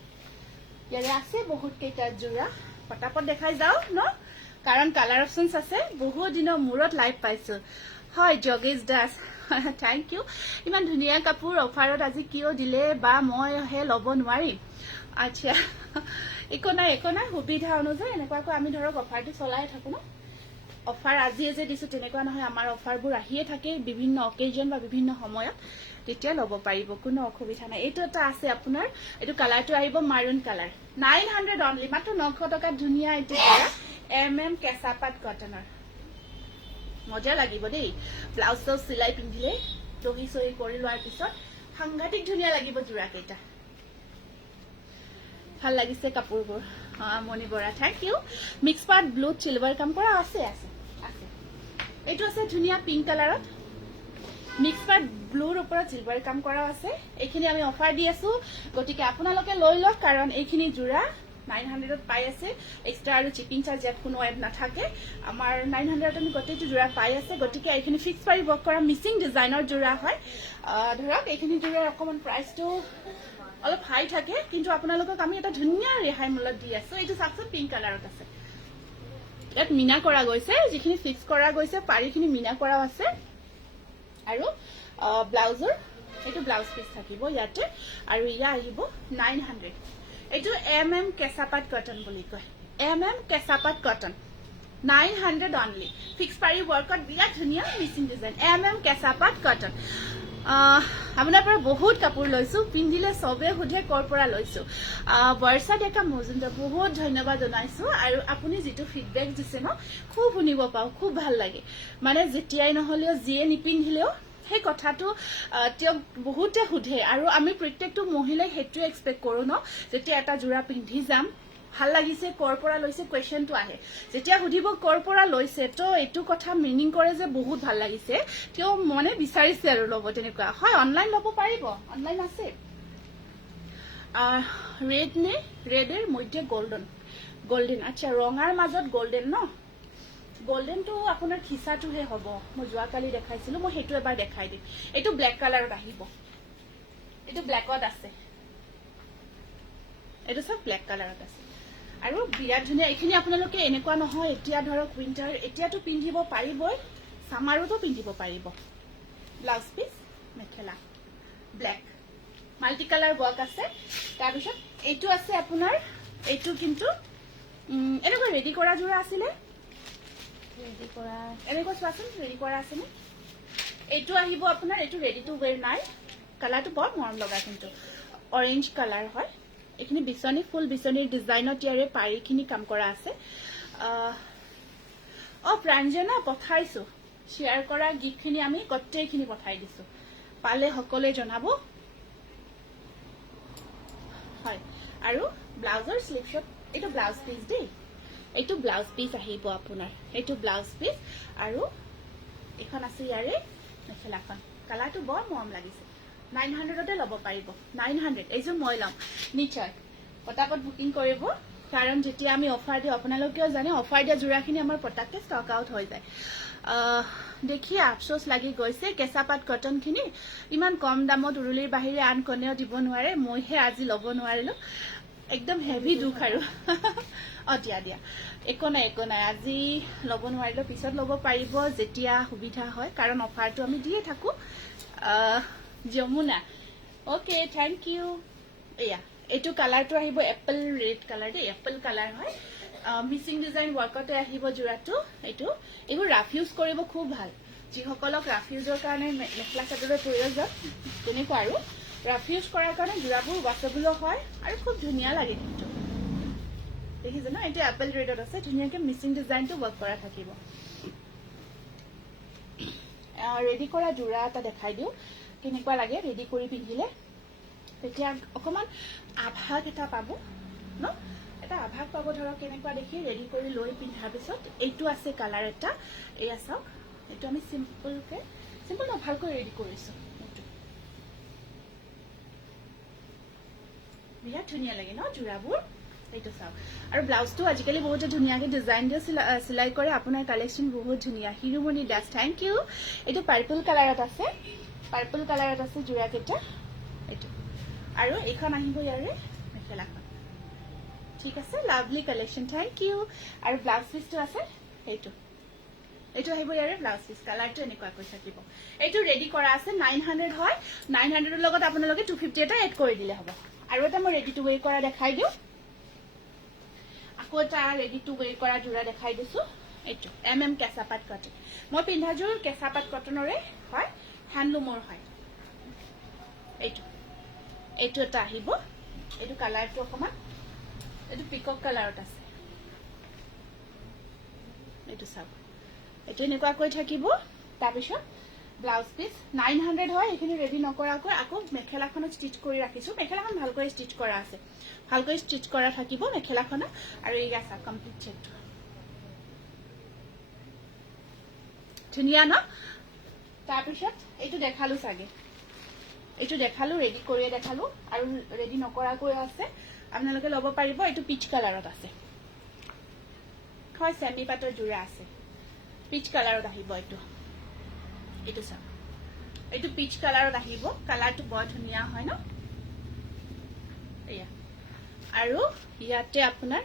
ইয়াৰে আছে বহুত কেইটা যোৰা পটাপট দেখাই যাও ন কাৰণ কালাৰ অপশনছ আছে বহুত দিনৰ মূৰত লাইভ পাইছো হয় যোগেশ দাস থ্যাংক ইউ ইমান ধুনীয়া কাপোৰ অফাৰত আজি কিয় দিলে বা মই হে ল'ব নোৱাৰিম আচ্ছা একো নাই সুবিধা অনুযায়ী এনেকুৱাকৈ আমি ধৰক অফাৰটো চলাই থাকো ন অফাৰ আজি যে দিছো তেনেকুৱা নহয় আমাৰ অফাৰবোৰ আহিয়ে থাকে বিভিন্ন অকেজন বা বিভিন্ন সময়ত তেতিয়া ল'ব পাৰিব কোনো অসুবিধা নাই এইটো এটা আছে আপোনাৰ এইটো কালাৰটো আহিব মাৰুন কালাৰ 900 অনলি মাত্ৰ 900 টকা ধুনীয়া এইটো কেঁচাপাত কটনৰ মজা লাগিব দেই ব্লাউজ চব সিলাই পিন্ধিলে দহি সহি কৰি লোৱাৰ পিছত সাংঘাতিক ধুনীয়া লাগিব জোৰা কেইটা ভাল লাগিছে কাপোৰবোৰ Moni Bora thank you mix part blue silver কাম কৰা আছে এইটো আছে ধুনীয়া পিংক কালাৰত মিক্স পাৰ্ট ব্লুৰ ওপৰত সিলভাৰ কাম কৰা আছে এইখিনি আমি অফাৰ দি আছো গতিকে আপোনালোকে লৈ লওক কাৰণ এইখিনি জোৰা 900 পাই আছে এক্সট্ৰা আৰু চিপিং চাৰ্জ ইয়াত কোনো এড নাথাকে আমাৰ 900 আমি গোটেইটো জোৰা পাই আছে গতিকে এইখিনি ফিক্স পাৰি ৱৰ্ক কৰা মিচিং ডিজাইনৰ জোৰা হয় ধৰক এইখিনি জোৰাৰ অকমান প্ৰাইচটো অলপ হাই থাকে কিন্তু আপোনালোকক আমি এটা ধুনীয়া ৰেহাই মূল্যত দি আছো এইটো চাকচোন পিংক কালাৰত আছে ইয়াত মিনা কৰা গৈছে যিখিনি ফিক্স কৰা গৈছে পাৰিখিনি মিনা কৰাও আছে আৰু ব্লাউজৰ এইটো ব্লাউজ পিস থাকিব ইয়াতে আৰু ইয়া আহিব 900 এইটো কেঁচাপাত কটন বুলি কয় কেঁচাপাত কটন 900 অনলি ফিক্স পাৰি ৱৰ্কত বিৰাট ধুনীয়া মিচিং ডিজাইন কেঁচাপাত কটন আপোনাৰ পৰা বহুত কাপোৰ লৈছো পিন্ধিলে সবে সুধে কৰ পৰা লৈছো বৰ্ষা ডেকা মজুমদাৰ বহুত ধন্যবাদ জনাইছো আৰু আপুনি যেটো ফিডবেক দিছে ন খুব শুনিব পাও খুব ভাল লাগে মানে যেতিয়াই নহলেও যিয়ে নিপিন্ধিলেও সেই কথাটো তেওঁ বহুতে সুধে আৰু আমি প্ৰত্যেকটো মহিলাই হেতু এক্সপেক্ট কৰো ন যেতিয়া এটা জোৰা পিন্ধি যাম ভাল লাগিছে কৰ পৰা লৈছে কোৱেশ্চনটো আহে যেতিয়া সুধিব কৰ পৰা লৈছে তো এটো কথা মিনিং কৰে যে বহুত ভাল লাগিছে তেওঁ মনে বিচাৰিছে আৰু ল'ব তেনেকুৱা হয় অনলাইন ল'ব পাৰিব অনলাইন আছে ৰেড নে ৰেডৰ মধ্যে গোল্ডেন আচ্ছা ৰঙাৰ মাজত গোল্ডেন ন গোল্ডেনটো আপোনাৰ খিসাটোহে হ'ব মই যোৱাকালি দেখাইছিলো মই হেতু এবাৰ দেখাই দিম এইটো ব্ল্যাক কালাৰত আহিব এইটো ব্ল্যাকত আছে এইটো সব ব্ল্যাক কালাৰত আছে আৰু বিৰাট ধুনীয়া এইখিনি আপোনালোকে এনেকুৱা নহয় এতিয়া ধৰক উইন্টাৰ এতিয়াটো পিন্ধিব পাৰিবই সামাৰতো পিন্ধিব পাৰিব ব্লাউজ পিস মেখেলা ব্ল্যাক মাল্টি কালাৰ ৱৰ্ক আছে তাৰ পিছত এইটো আছে আপোনাৰ এইটো কিন্তু এনেকুৱা ৰেডি কৰা জোৰা আছিলে ৰেডি কৰা এনেকুৱা চোৱাচোন ৰেডি কৰা আছে নে এইটো আহিব আপোনাৰ এইটো ৰেডি টু ওয়্যাৰ নাই কালাৰটো বৰ মৰম লগা কিন্তু অৰেঞ্জ কালাৰ হয় এখিনি বিছনি ফুল বিছনিৰ ডিজাইনত ইয়াৰে পাৰিখিনি কাম কৰা আছে প্ৰাঞ্জনা পঠাইছো শেয়াৰ কৰা গিফটখিনি আমি গোটেইখিনি পঠাই দিছো পালে সকলে জনাব হয় আৰু ব্লাউজৰ স্লিভছত এইটো ব্লাউজ পিস দেই এইটো ব্লাউজ পিস আহিব আপোনাৰ এইটো ব্লাউজ পিস আৰু এখন আছে ইয়াৰে মেখেলাখন কালাৰটো বৰ মৰম লাগিছে 900 তে ল'ব পাৰিব 900 এইজো মই লম নিশ্চয় পটাপট বুকিং কৰিব কাৰণ যেতিয়া আমি অফাৰ দিও আপোনালোকেও জানে অফাৰ দিয়া জোৰাখিনি আমাৰ পটাককে ষ্টক আউট হৈ যায় দেখি আফসোস লাগি গৈছে কেঁচাপাত কটনখিনি ইমান কম দামত উৰুলিৰ বাহিৰে আন কোনেও দিব নোৱাৰে মইহে আজি ল'ব নোৱাৰিলো একদম হেভি দুখ আৰু দিয়া একো নাই আজি ল'ব নোৱাৰিলো পিছত ল'ব পাৰিব যেতিয়া সুবিধা হয় কাৰণ অফাৰটো আমি দিয়ে থাকো যমুনা ওকে থ্যাংক ইউ এয়া এইটো কালাৰটো আহিব এপল ৰেড কালাৰ দে এপল কালাৰ হয় মিচিং ডিজাইন ৱৰ্কতে আহিব জোৰাটো এইটো এইবোৰ ৰাফ ইউজ কৰিব খুব ভাল যিসকলক ৰাফ ইউজৰ কাৰণে মেখেলা চাদৰৰ প্ৰয়োজন তেনেকুৱা আৰু ৰাফ ইউজ কৰাৰ কাৰণে জোৰাবোৰ ৱাছেবল হয় আৰু খুব ধুনীয়া লাগে কিন্তু দেখিছে ন এইটো এপল ৰেডত আছে ধুনীয়াকৈ মিচিং ডিজাইনটো ৱৰ্ক কৰা থাকিব ৰেডি কৰা জোৰা এটা দেখাই দিও কেনেকুৱা লাগে ৰেডি কৰি পিন্ধিলে তেতিয়া অকমান আভাস এটা পাব ন এটা আভাস পাব ধৰক কেনেকুৱা দেখি ৰেডি কৰি লৈ পিন্ধাৰ পিছত এইটো আছে কালাৰ এটা এয়া চাওক এইটো আমি সিম্পল ন ভালকৈ ৰেডি কৰিছো বিৰাট ধুনীয়া লাগে ন জোৰাবোৰ এইটো চাওক আৰু ব্লাউজটো আজিকালি বহুতে ধুনীয়াকৈ ডিজাইন দিয়ে সিলাই কৰে আপোনাৰ কালেকশন বহুত ধুনীয়া হিৰুমণি দাস থ্যাংক ইউ এইটো পাৰ্পল কালাৰত আছে জোৰা কেইটা এইটো আৰু এইখন আহিব ইয়াৰে মেখেলাখন ঠিক আছে লাভলি কালেকশ্যন থ্যাংক ইউ আৰু ব্লাউজ পিচটো আছে এইটো এইটো আহিব ইয়াৰে ব্লাউজ পিচ কালাৰটো এনেকুৱাকৈ থাকিব এইটো ৰেডি কৰা আছে 900 হয় 900 ৰ লগত আপোনালোকে 250 এটা এড কৰি দিলে হ'ব আৰু এটা মই ৰেডি টু ৱেৰ কৰা দেখাই দিওঁ আকৌ এটা ৰেডি টু ৱেৰ কৰা জোৰা দেখাই দিছো এইটো কেঁচাপাত কটন মই পিন্ধাযোৰ কেঁচাপাত কটনৰে হয় হ্যান্ডলুমৰ হয় এইটো এইটো এটা আহিব এইটো কালাৰটো অকমান এইটো পিকক কালাৰত আছে এইটো চাব এইটো এনেকুৱাকৈ থাকিব তাৰপিছত ব্লাউজ পিচ 900 হয় এইখিনি ৰেডি নকৰাকৈ আকৌ মেখেলাখনত ষ্টিচ কৰি ৰাখিছো মেখেলাখন ভালকৈ ষ্টিচ কৰা আছে ভালকৈ ষ্টিচ কৰা থাকিব মেখেলাখনত আৰু এই আছে কমপ্লিট সেটটো ধুনিয়া ন তাৰপিছত এইটো দেখালো সাগে এইটো দেখালো ৰেডি কৰিয়ে দেখালো আৰু ৰেডি নকৰাকৈ আছে আপোনালোকে ল'ব পাৰিব এইটো পিচ কালাৰত আছে হয় সেমি পাটৰ জোৰা আছে পিচ কালাৰত আহিব এইটো চাওক এইটো পিচ কালাৰত আহিব কালাৰটো বৰ ধুনিয়া হয় ন এয়া আৰু ইয়াতে আপোনাৰ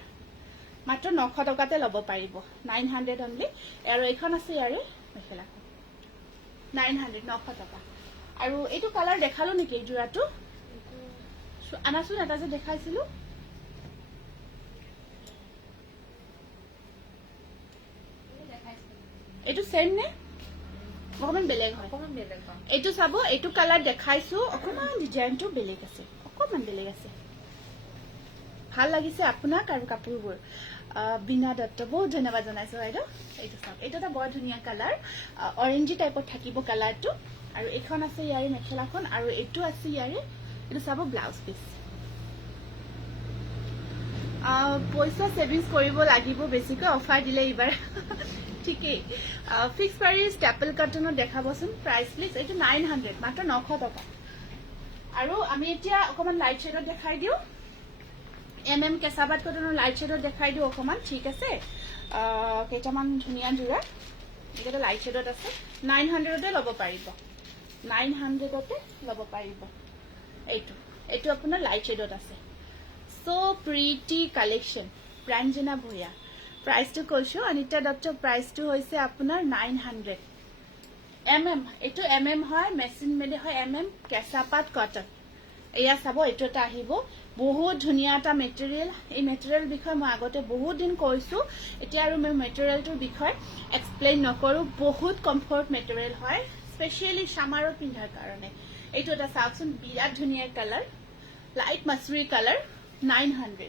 মাত্ৰ 900 টকাতে ল'ব পাৰিব 900 অনলি আৰু এইখন আছে ইয়াৰে মেখেলাখন 900 টকা আৰু এইটো কালাৰ দেখালো নেকি জোৰাটো আনাচোন এটা যে দেখাইছিলো এইটো সেম নে অকমান বেলেগ হয় এইটো চাব এইটো কালাৰ দেখাইছো অকমান ডিজাইনটো বেলেগ আছে অকমান বেলেগ আছে ভাল লাগিছে আপোনাক আৰু কাপোৰবোৰ বিনা দত্ত বহুত ধন্যবাদ জনাইছো বাইদেউ এইটো চাওক এইটো এটা বৰ ধুনীয়া কালাৰ অৰেঞ্জি টাইপত থাকিব কালাৰটো আৰু এখন আছে ইয়াৰে মেখেলাখন আৰু এইটো আছে ইয়াৰে এইটো চাব ব্লাউজ পিচ পইচা সেভিংস কৰিব লাগিব বেছিকৈ অফাৰ দিলে এইবাৰ ঠিকই ফিক্স প্ৰাইস ষ্টেপল কটনত দেখাবচোন প্ৰাইস প্লিজ এইটো 900 মাত্ৰ 900 টকা আৰু আমি এতিয়া অকমান লাইট শেডত দেখাই দিও কেঁচাপাত কটনৰ লাইট শেডত দেখাই দিও অকমান ঠিক আছে কেইটামান ধুনিয়া জোৰা এটা লাইট শেডত আছে 900 তে ল'ব পাৰিব 900 তে ল'ব পাৰিব এইটো আপোনাৰ লাইট শেডত আছে so pretty collection Pranjana Bhuyan প্ৰাইসটো কৈছো অনিতা দত্ত প্ৰাইসটো হৈছে আপোনাৰ 900 এইটো হয় মেচিন মেডে হয় কেঁচাপাত কটন এয়া চাব এইটো এটা আহিব বহুত ধুনিয়া এটা মেটেৰিয়েল এই মেটেৰিয়েল বিষয় মই আগতে বহুত দিন কৈছো এতিয়া আৰু মই মেটেৰিয়েলটোৰ বিষয় এক্সপ্লেইন নকৰো বহুত কমফৰ্ট মেটেৰিয়েল হয় স্পেশালি সামাৰত পিন্ধাৰ কাৰণে এইটো এটা চাওকচোন বিৰাট ধুনিয়া কালাৰ লাইট মাছৰি কালাৰ 900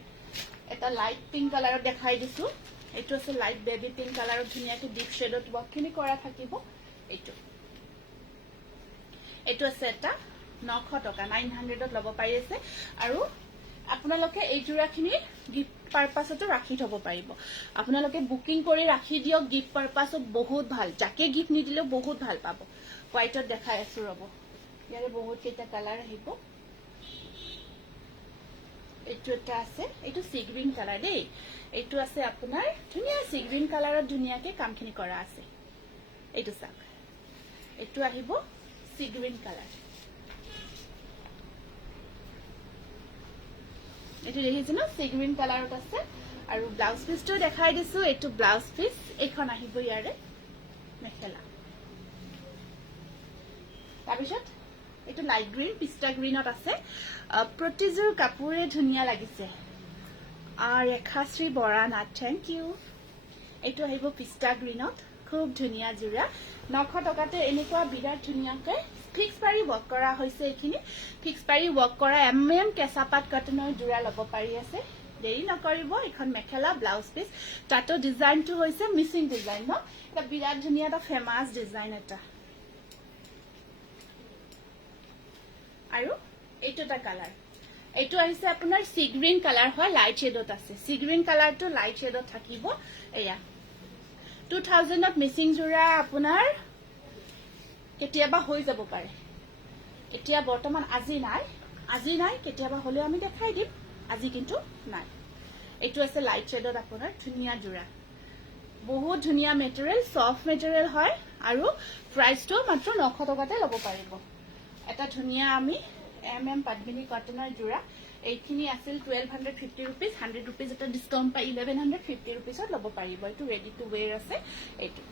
এটা লাইট পিংক কালাৰত দেখাই দিছো এইটো আছে লাইট বেবি পিংক কালাৰত ধুনিয়াকে ডিপ শেডত ওয়াৰ্কখিনি কৰা থাকিব এইটো আছে এটা 900 টকা 900 ত ল'ব পাৰি আছে আৰু আপোনালোকে এই জোৰাখিনি গিফট পাৰপাসতো ৰাখি থব পাৰিব আপোনালোকে বুকিং কৰি ৰাখি দিয়ক গিফট পাৰপাসত বহুত ভাল যাকে গিফট নিদিলেও বহুত ভাল পাব হোৱাইটত দেখাই আছো ৰব ইয়াৰে বহুত কেইটা কালাৰ আহিব এইটো এটা আছে এইটো সি গ্ৰীন কালাৰ দেই এইটো আছে আপোনাৰ ধুনিয়া সি গ্ৰীন কালাৰত ধুনিয়াকে কামখিনি কৰা আছে এইটো চাওক এইটো আহিব সি গ্ৰীন কালাৰ এইটো দেখিছে ন সি গ্ৰীন কালাৰত আছে আৰু ব্লাউজ পিচটো দেখাই দিছো এইটো ব্লাউজ পিচ এইখন আহিব ইয়াৰে মেখেলা তাৰপিছত এইটো লাইট গ্ৰীন পিস্তা গ্ৰীনত আছে প্ৰতিযোৰ কাপোৰে ধুনিয়া লাগিছে ৰেখাশ্ৰী বৰানাথ থ্যাংক ইউ এইটো আহিব পিস্তা গ্ৰীনত খুব ধুনিয়া জোৰা 900 টকাতে এনেকুৱা বিৰাট ধুনিয়াকৈ ফিক্স পাৰি ওয়াৰ্ক কৰা হৈছে এইখিনি ফিক্স পাৰি ওয়াৰ্ক কৰা কেঁচাপাত কটনৰ জোৰা ল'ব পাৰি আছে দেৰি নকৰিব এখন মেখেলা ব্লাউজ পিচ তাতো ডিজাইনটো হৈছে মিচিং ডিজাইন ন এটা বিৰাট ধুনিয়া এটা ফেমাস ডিজাইন এটা আৰু এইটো এটা কালাৰ এইটো আহিছে আপোনাৰ সি গ্ৰীন কালাৰ হয় লাইট শেডত আছে সি গ্ৰীন কালাৰটো লাইট শেডত থাকিব এয়া 2000 ত মিচিং জোৰা আপোনাৰ কেতিয়াবা হৈ যাব পাৰে এতিয়া বৰ্তমান আজি নাই কেতিয়াবা হলে আমি দেখাই দিম আজি কিন্তু নাই এইটো আছে লাইট শেডত আপোনাৰ ধুনিয়া জোৰা বহুত ধুনিয়া মেটেৰিয়েল সফট মেটেৰিয়েল হয় আৰু প্ৰাইসটো মাত্ৰ 900 টকাতে ল'ব পাৰিব এটা ধুনিয়া আমি পদ্মিনী কটনৰ জোৰা এইখিনি আছিল 1250 rupees 100 rupees এটা ডিসকাউন্ট পাই 1150 rupees ল'ব পাৰিব এইটো ৰেডি টু ওয়্যাৰ আছে এইটো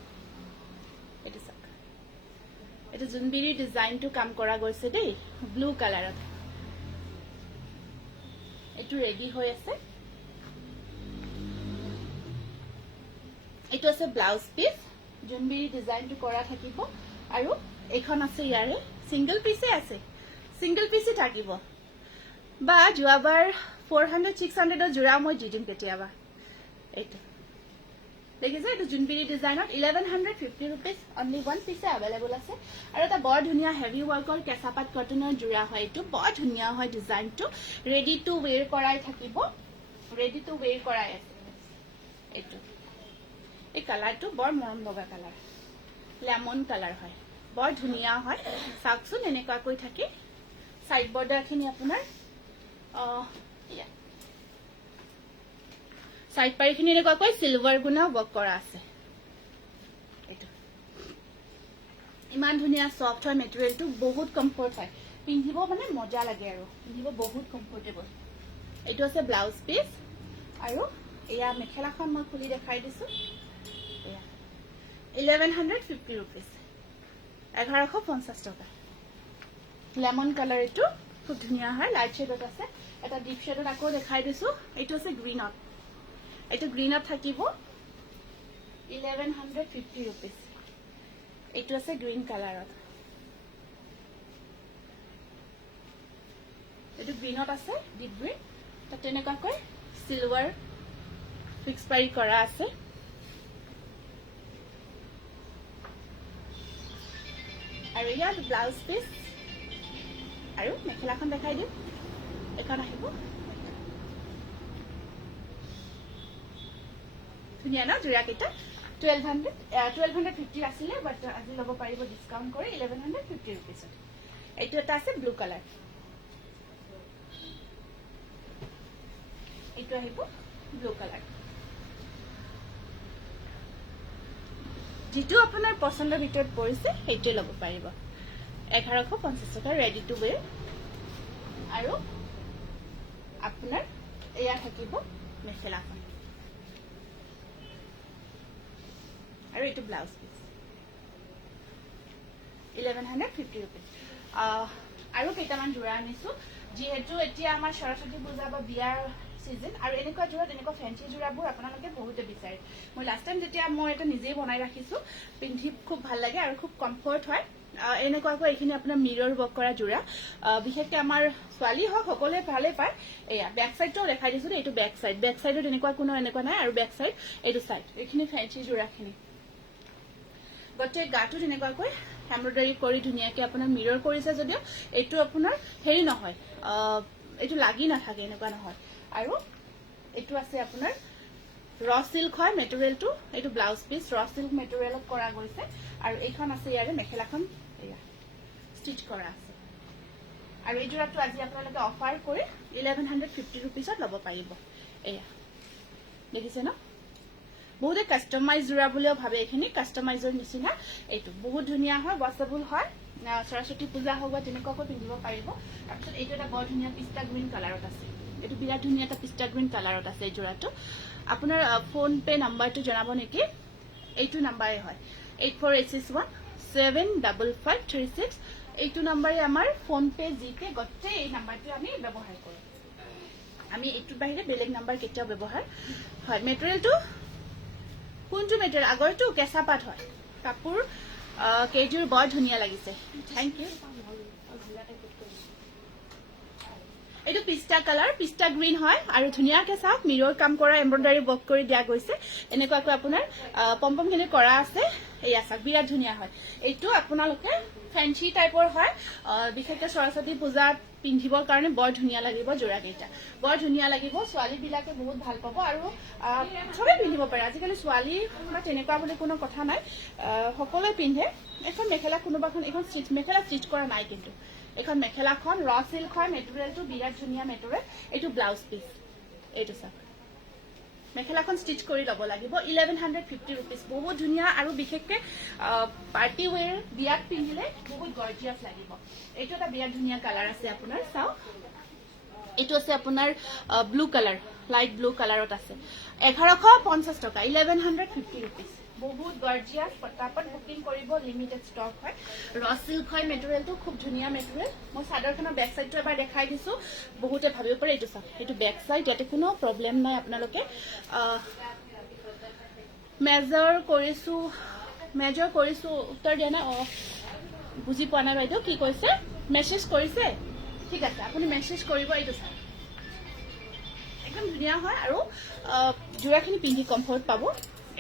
এটা চাক এটা জুনবিৰি ডিজাইনটো কাম কৰা গৈছে দেই ব্লু কালাৰত এইটো ৰেডি হৈ আছে এইটো আছে ব্লাউজ পিস জুনবিৰি ডিজাইনটো কৰা থাকিব আৰু এখন আছে ইয়াৰে সিঙ্গল পিসে আছে সিঙ্গল পিসে থাকিব বা যোৱাবাৰ 400 600 ৰ জোৰা মই দি দিম কেতিয়াবা এইটো দেখিছে এইটো জুনবিৰি ডিজাইনত 1150 rupees only one piece available আছে আৰু এটা বৰ ধুনিয়া হেভি ওয়াৰ্কৰ কেঁচাপাত কটনৰ জোৰা হয় এইটো বৰ ধুনিয়া হয় ডিজাইনটো ৰেডি টু ওয়্যাৰ কৰাই থাকিব ৰেডি টু ওয়্যাৰ কৰাই আছে এইটো এই কালাৰটো বৰ মৰম লগা কালাৰ লেমন কালাৰ হয় বৰ ধুনিয়া হয় চাকচোন এনেকুৱা কৈ থাকে সাইড বৰ্ডাৰ খিনি আপোনাৰ সাইড পাৰি খিনি এনেকুৱা কৈ সিলভাৰ গুণা ওয়াৰ্ক কৰা আছে এইটো ইমান ধুনিয়া সফট হয় মেটেৰিয়েলটো বহুত কমফৰ্ট হয় পিন্ধিব মানে মজা লাগে আৰু পিন্ধিব বহুত কমফৰ্টেবল এইটো আছে ব্লাউজ পিস আৰু এয়া মেখেলাখন মই খুলি দেখাই দিছো 1150 rupees 1150 টকা লেমন কালাৰ এইটো খুব ধুনিয়া হয় লাইট শেডত আছে এটা ডিপ শেডত আকৌ দেখাই দিছো এইটো আছে গ্ৰীনত এইটো গ্ৰীনত থাকিব 1150 rupees এইটো আছে গ্ৰীন কালাৰত এইটো গ্ৰীনত আছে ডিপ গ্ৰীন তাতে এনেকৈ সিলভাৰ ফিক্স পাৰি কৰা আছে আৰু ইয়াত ব্লাউজ পিস আৰু মেখেলাখন দেখাই দিম এখন আহিব ধুনিয়া না জোৰা কেইটা 1250 আছিলে বাট আজি ল'ব পাৰিব ডিসকাউন্ট কৰি 1150 rupees এইটো এটা আছে ব্লু কালাৰ এইটো আহিব ব্লু কালাৰ যেটো আপোনাৰ পছন্দৰ ভিতৰত পৰিছে সেইটো ল'ব পাৰিব 1150 টকা ৰেডি টু ওয়্যাৰ আৰু আপোনাৰ এয়া থাকিব মেখেলাখন আৰু এইটো ব্লাউজ পিস 1150 rupees আৰু কেইটামান জোৰা আনিছো যেহেতু এতিয়া আমাৰ সৰস্বতী পূজা বা বিয়াৰ সিজন আৰু এনেকুৱা জোৰা এনেকুৱা ফেন্সি জোৰাবোৰ আপোনালোকে বহুতে বিচাৰে মই লাষ্ট টাইম যেতিয়া মই এটা নিজেই বনাই ৰাখিছো পিন্ধি খুব ভাল লাগে আৰু খুব কমফৰ্ট হয় এনেকুৱাকৈ এইখিনি আপোনাৰ মিৰৰ ওয়াৰ্ক কৰা জোৰা বিশেষকৈ আমাৰ ছোৱালী হওক সকলোৱে ভালে পায় এয়া বেক সাইডটো দেখাই দিছো এইটো বেক সাইডত এনেকুৱা কোনো এনেকুৱা নাই আৰু বেক সাইড এইটো সাইড এইখিনি ফেন্সি জোৰাখিনি গটে গাটো এনেকুৱাকৈ এমব্ৰয়ডাৰী কৰি ধুনিয়াকৈ আপোনাৰ মিৰৰ কৰিছে যদিও এইটো আপোনাৰ হেৰি নহয় এইটো লাগি নাথাকে এনেকুৱা নহয় আৰু এইটো আছে আপোনাৰ ৰ সিল্ক হয় মেটেৰিয়েলটো এইটো ব্লাউজ পিস ৰ সিল্ক মেটেৰিয়েলত কৰা গৈছে আৰু এইখন আছে ইয়াৰে মেখেলাখন এয়া ষ্টিচ কৰা আছে আৰু এই জোৰাটো আজি আপোনালোকে অফাৰ কৰি 1150 rupees ল'ব পাৰিব এয়া দেখিছে ন বহুতে কাস্টমাইজ জোৰা বুলিও ভাবে এখিনি কাস্টমাইজৰ নিচিনা এইটো বহুত ধুনিয়া হয় ওয়াশেবল হয় সৰস্বতী পূজা হ'ব তেনেকুৱাকৈ পিন্ধিব পাৰিব তাৰপিছত এইটো এটা বৰ ধুনিয়া পিস্তা গ্ৰীণ কালাৰত আছে এইটো বিৰাট ধুনিয়া এটা পিস্তা গ্ৰীণ কালাৰত আছে এই জোৰাটো আপোনাৰ ফোন পে নাম্বাৰটো জনাব নেকি এইটো নাম্বাৰে হয় 8486175536 এইটো নাম্বাৰে আমাৰ ফোন পে জিপে গটে এই নাম্বাৰটো আমি ব্যৱহাৰ কৰোঁ আমি এইটো বাহিৰে বেলেগ নাম্বাৰ কেতিয়াও ব্যৱহাৰ হয় মেটেৰিয়েলটো কোনটো মেটেৰিয়েল আগৰটো কেঁচাপাত হয় কাপোৰ কেজুৰ বৰ ধুনিয়া লাগিছে থ্যাংক ইউ এইটো পিস্তা কালাৰ পিস্তা গ্ৰীণ হয় আৰু ধুনিয়াকৈ চাওক মিৰৰ কাম কৰা এমব্ৰয়ডাৰী ওয়াৰ্ক কৰি দিয়া গৈছে এনেকুৱাকৈ আপোনাৰ পম্পমখিনি কৰা আছে এয়া চাওক বিৰাট ধুনিয়া হয় এইটো আপোনালোকে ফেন্সি টাইপৰ হয় বিশেষকৈ সৰস্বতী পূজাত পিন্ধিবৰ কাৰণে বৰ ধুনিয়া লাগিব জোৰা কেইটা বৰ ধুনিয়া লাগিব ছোৱালী বিলাকে বহুত ভাল পাব আৰু সবে পিন্ধিব পাৰে আজিকালি ছোৱালী বা তেনেকুৱা বুলি কোনো কথা নাই সকলোৱে পিন্ধে এখন মেখেলা কোনোবাখন এখন মেখেলা ষ্টিচ কৰা নাই কিন্তু এখন মেখেলাখন ৰ সিল্ক হয় মেটেৰিয়েলটো বিৰাট ধুনিয়া মেটেৰিয়েল এইটো ব্লাউজ পিস এইটো চাওক মেখেলাখন ষ্টিচ কৰি ল'ব লাগিব 1150 rupees বহুত ধুনিয়া আৰু বিশেষকৈ পাৰ্টি ওয়্যাৰ বিয়াত পিন্ধিলে বহুত গৰ্জিয়াছ লাগিব এইটো এটা বিৰাট ধুনিয়া কালাৰ আছে আপোনাৰ চাওক এইটো আছে আপোনাৰ ব্লু কালাৰ, লাইট ব্লু কালাৰত আছে 1150 টকা, 1150 ৰুপিজ। বহুত গৰ্জিয়াছ, পটাপট বুকিং কৰিব, লিমিটেড ষ্টক হয়। ৰ চিল্ক হয় মেটেৰিয়েলটো, খুব ধুনীয়া মেটেৰিয়েল। মই চাদৰখনৰ বেক চাইডটো এবাৰ দেখাই দিছোঁ, বহুতে ভাবিব পাৰে এইটো চাওক, এইটো বেক চাইড, ইয়াতে কোনো প্ৰব্লেম নাই। আপোনালোকে মেজৰ কৰিছোঁ উত্তৰ দিয়া নাই। বুজি পোৱা নাই বাইদেউ, কি কৈছে? মেছেজ কৰিছে? ঠিক আছে, আপুনি মেছেজ কৰিব। এইটো চাওক, একদম ধুনীয়া হয় আৰু যোৰাখিনি পিন্ধি কমফৰ্ট পাব।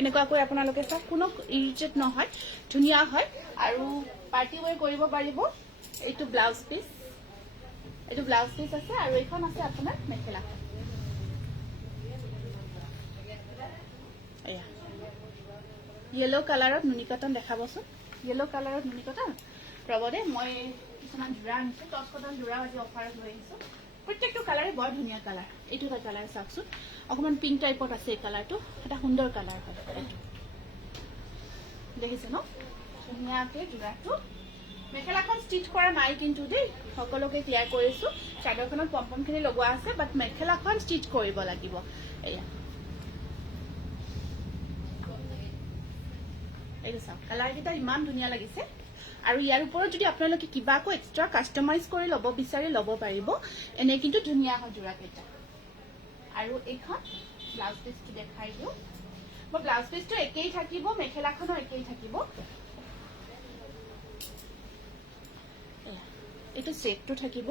এনেকুৱাকৈ আপোনালোকে চাওক, কোনো ইৰিটেট নহয়, ধুনীয়া হয় আৰু পাৰ্টি ৱেৰ কৰিব পাৰিব। এইটো ব্লাউজ পিচ, আছে আৰু এইখন আছে আপোনাৰ মেখেলাখন। এয়া য়েলো কালাৰত নুনি কটন দেখাবচোন। য়েলো কালাৰত নুনি কটন ৰ'ব দেই, মই কিছুমান যোৰা আনিছোঁ, টচ কটন যোৰা আজি অফাৰত লৈ আহিছোঁ। প্ৰত্যেকটো কালাৰে বৰ ধুনীয়া কালাৰ। এইটো এটা কালাৰ চাওকচোন, অকণমান পিংক টাইপত আছে। এই কালাৰটো এটা সুন্দৰ কালাৰ হয়। এইটো দেখিছে ন, ধুনীয়াকৈ যোৰাটো। মেখেলাখন ষ্টিচ কৰা নাই কিন্তু দেই, সকলোকে ক্লিয়াৰ কৰিছোঁ। চাদৰখনত পম্পমখিনি লগোৱা আছে, বাট মেখেলাখন ষ্টিচ কৰিব লাগিব। এয়া এইটো চাওক, কালাৰকেইটা ইমান ধুনীয়া লাগিছে। আৰু ইয়াৰ ওপৰত যদি আপোনালোকে কিবা আকৌ এক্সট্ৰা কাষ্টমাইজ কৰি ল'ব বিচাৰি ল'ব পাৰিব। এনে কিন্তু ধুনীয়া হয় যোৰাকেইটা। আৰু এইখন ব্লাউজ পিচটো দেখাই দিওঁ। মই ব্লাউজ পিচটো একেই থাকিব, মেখেলাখনো একেই থাকিব। এইটো ছেটটো থাকিব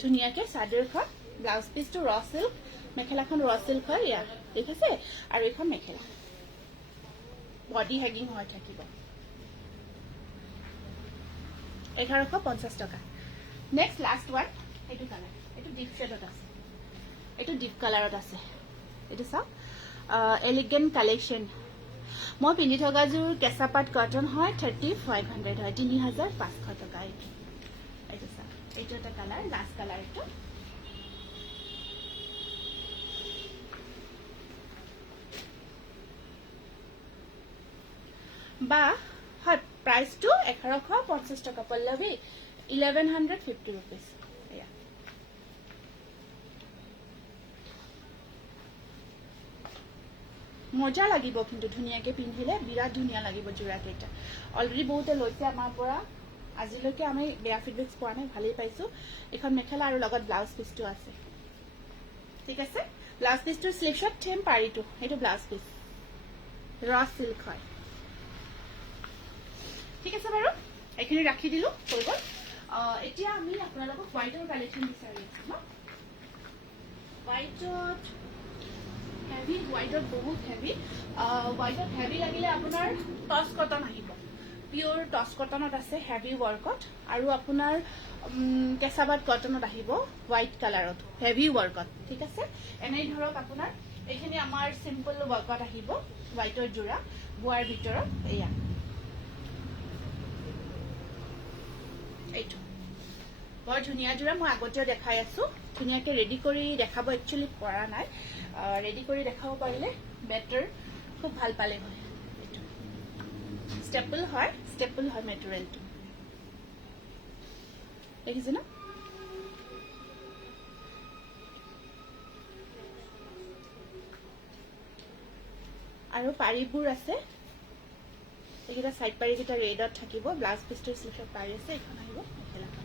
ধুনীয়াকৈ। চাদৰখন ব্লাউজ পিচটো ৰ চিল্ক, মেখেলাখন ৰ চিল্ক হয় ইয়াৰ, ঠিক আছে। আৰু এইখন মেখেলা বডি হেগিং হৈ থাকিব, 1150 টকা। নেক্সট লাষ্ট ওৱান, এইটো কালাৰ, এইটো ডিপ শ্বেডত আছে, এইটো ডিপ কালাৰত আছে। এইটো চাওক, এলিগেণ্ট কালেকশ্যন। মই পিন্ধি থকাযোৰ কেঁচা পাট কটন হয়, 3500 হয়, 3500 টকা। এইটো চাওক, এইটো এটা কালাৰ, লাষ্ট কালাৰ এইটো। বা হয়, প্ৰাইচটো 1150 টকা। পল্লৱী 1150 ৰুপিজ। এয়া মজা লাগিব কিন্তু, ধুনীয়াকৈ পিন্ধিলে বিৰাট ধুনীয়া লাগিব যোৰাকেইটা। অলৰেডি বহুতে লৈছে আমাৰ পৰা, আজিলৈকে আমি বেয়া ফিডবেকছ পোৱা নাই, ভালেই পাইছোঁ। এইখন মেখেলা আৰু লগত ব্লাউজ পিচটো আছে, ঠিক আছে। ব্লাউজ পিচটোৰ শ্লিভছত থিম পাৰিটো, সেইটো ব্লাউজ পিচ ৰ চিল্ক হয়, ঠিক আছে বাৰু। এইখিনি ৰাখি দিলোঁ, হৈ গ'ল। এতিয়া আমি আপোনালোকক হোৱাইটৰ কালেকশ্যন বিচাৰি আছোঁ ন। হোৱাইটত হেভি, হোৱাইটত বহুত হেভি। হোৱাইটত হেভি লাগিলে আপোনাৰ টচ কটন আহিব, পিয়'ৰ টচ কটনত আছে, হেভি ৱৰ্কত। আৰু আপোনাৰ কেঁচা পাট কটনত আহিব, হোৱাইট কালাৰত, হেভি ৱৰ্কত, ঠিক আছে। এনেই ধৰক আপোনাৰ এইখিনি আমাৰ চিম্পল ৱৰ্কত আহিব, হোৱাইটৰ যোৰা বোৱাৰ ভিতৰত। এয়া এইটো বৰ ধুনীয়া যোৰা, মই আগতেও দেখাই আছোঁ। ধুনীয়াকৈ ৰেডি কৰি দেখাব একচুৱেলি পৰা নাই, ৰেডি কৰি দেখাব পাৰিলে বেটাৰ, খুব ভাল পালে হয়। এইটো ষ্টেপল হয়, মেটেৰিয়েলটো, দেখিছে ন। আৰু পাৰিবোৰ আছে, এইকেইটা চাইড পাৰিকেইটা ৰেডত থাকিব। ব্লাউজ পিচটোৰ শ্লিভত পাৰি আছে, এইখন আহিব মেখেলাখন।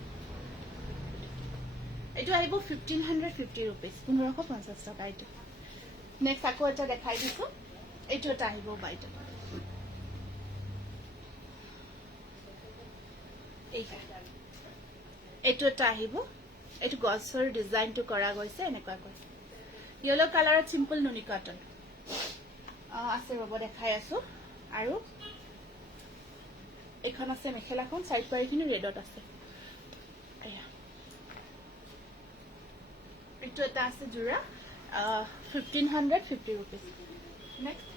এইটো আহিব 1550 ৰুপিজ, 1550 টকা এইটো। নেক্সট আকৌ এটা দেখাই দিছোঁ, এইটো এটা আহিব হোৱাইটত। এইটো এটা আহিব, এইটো গছৰ ডিজাইনটো কৰা গৈছে এনেকুৱাকৈ। য়েলো কালাৰত চিম্পল নুনি কটন আছে, ৰ'ব দেখাই আছোঁ। আৰু এইখন আছে মেখেলাখন, চাইড পাৰিখিনি ৰেডত আছে। এয়া এইটো এটা আছে যোৰা, 1550 ৰুপিজ। নেক্সট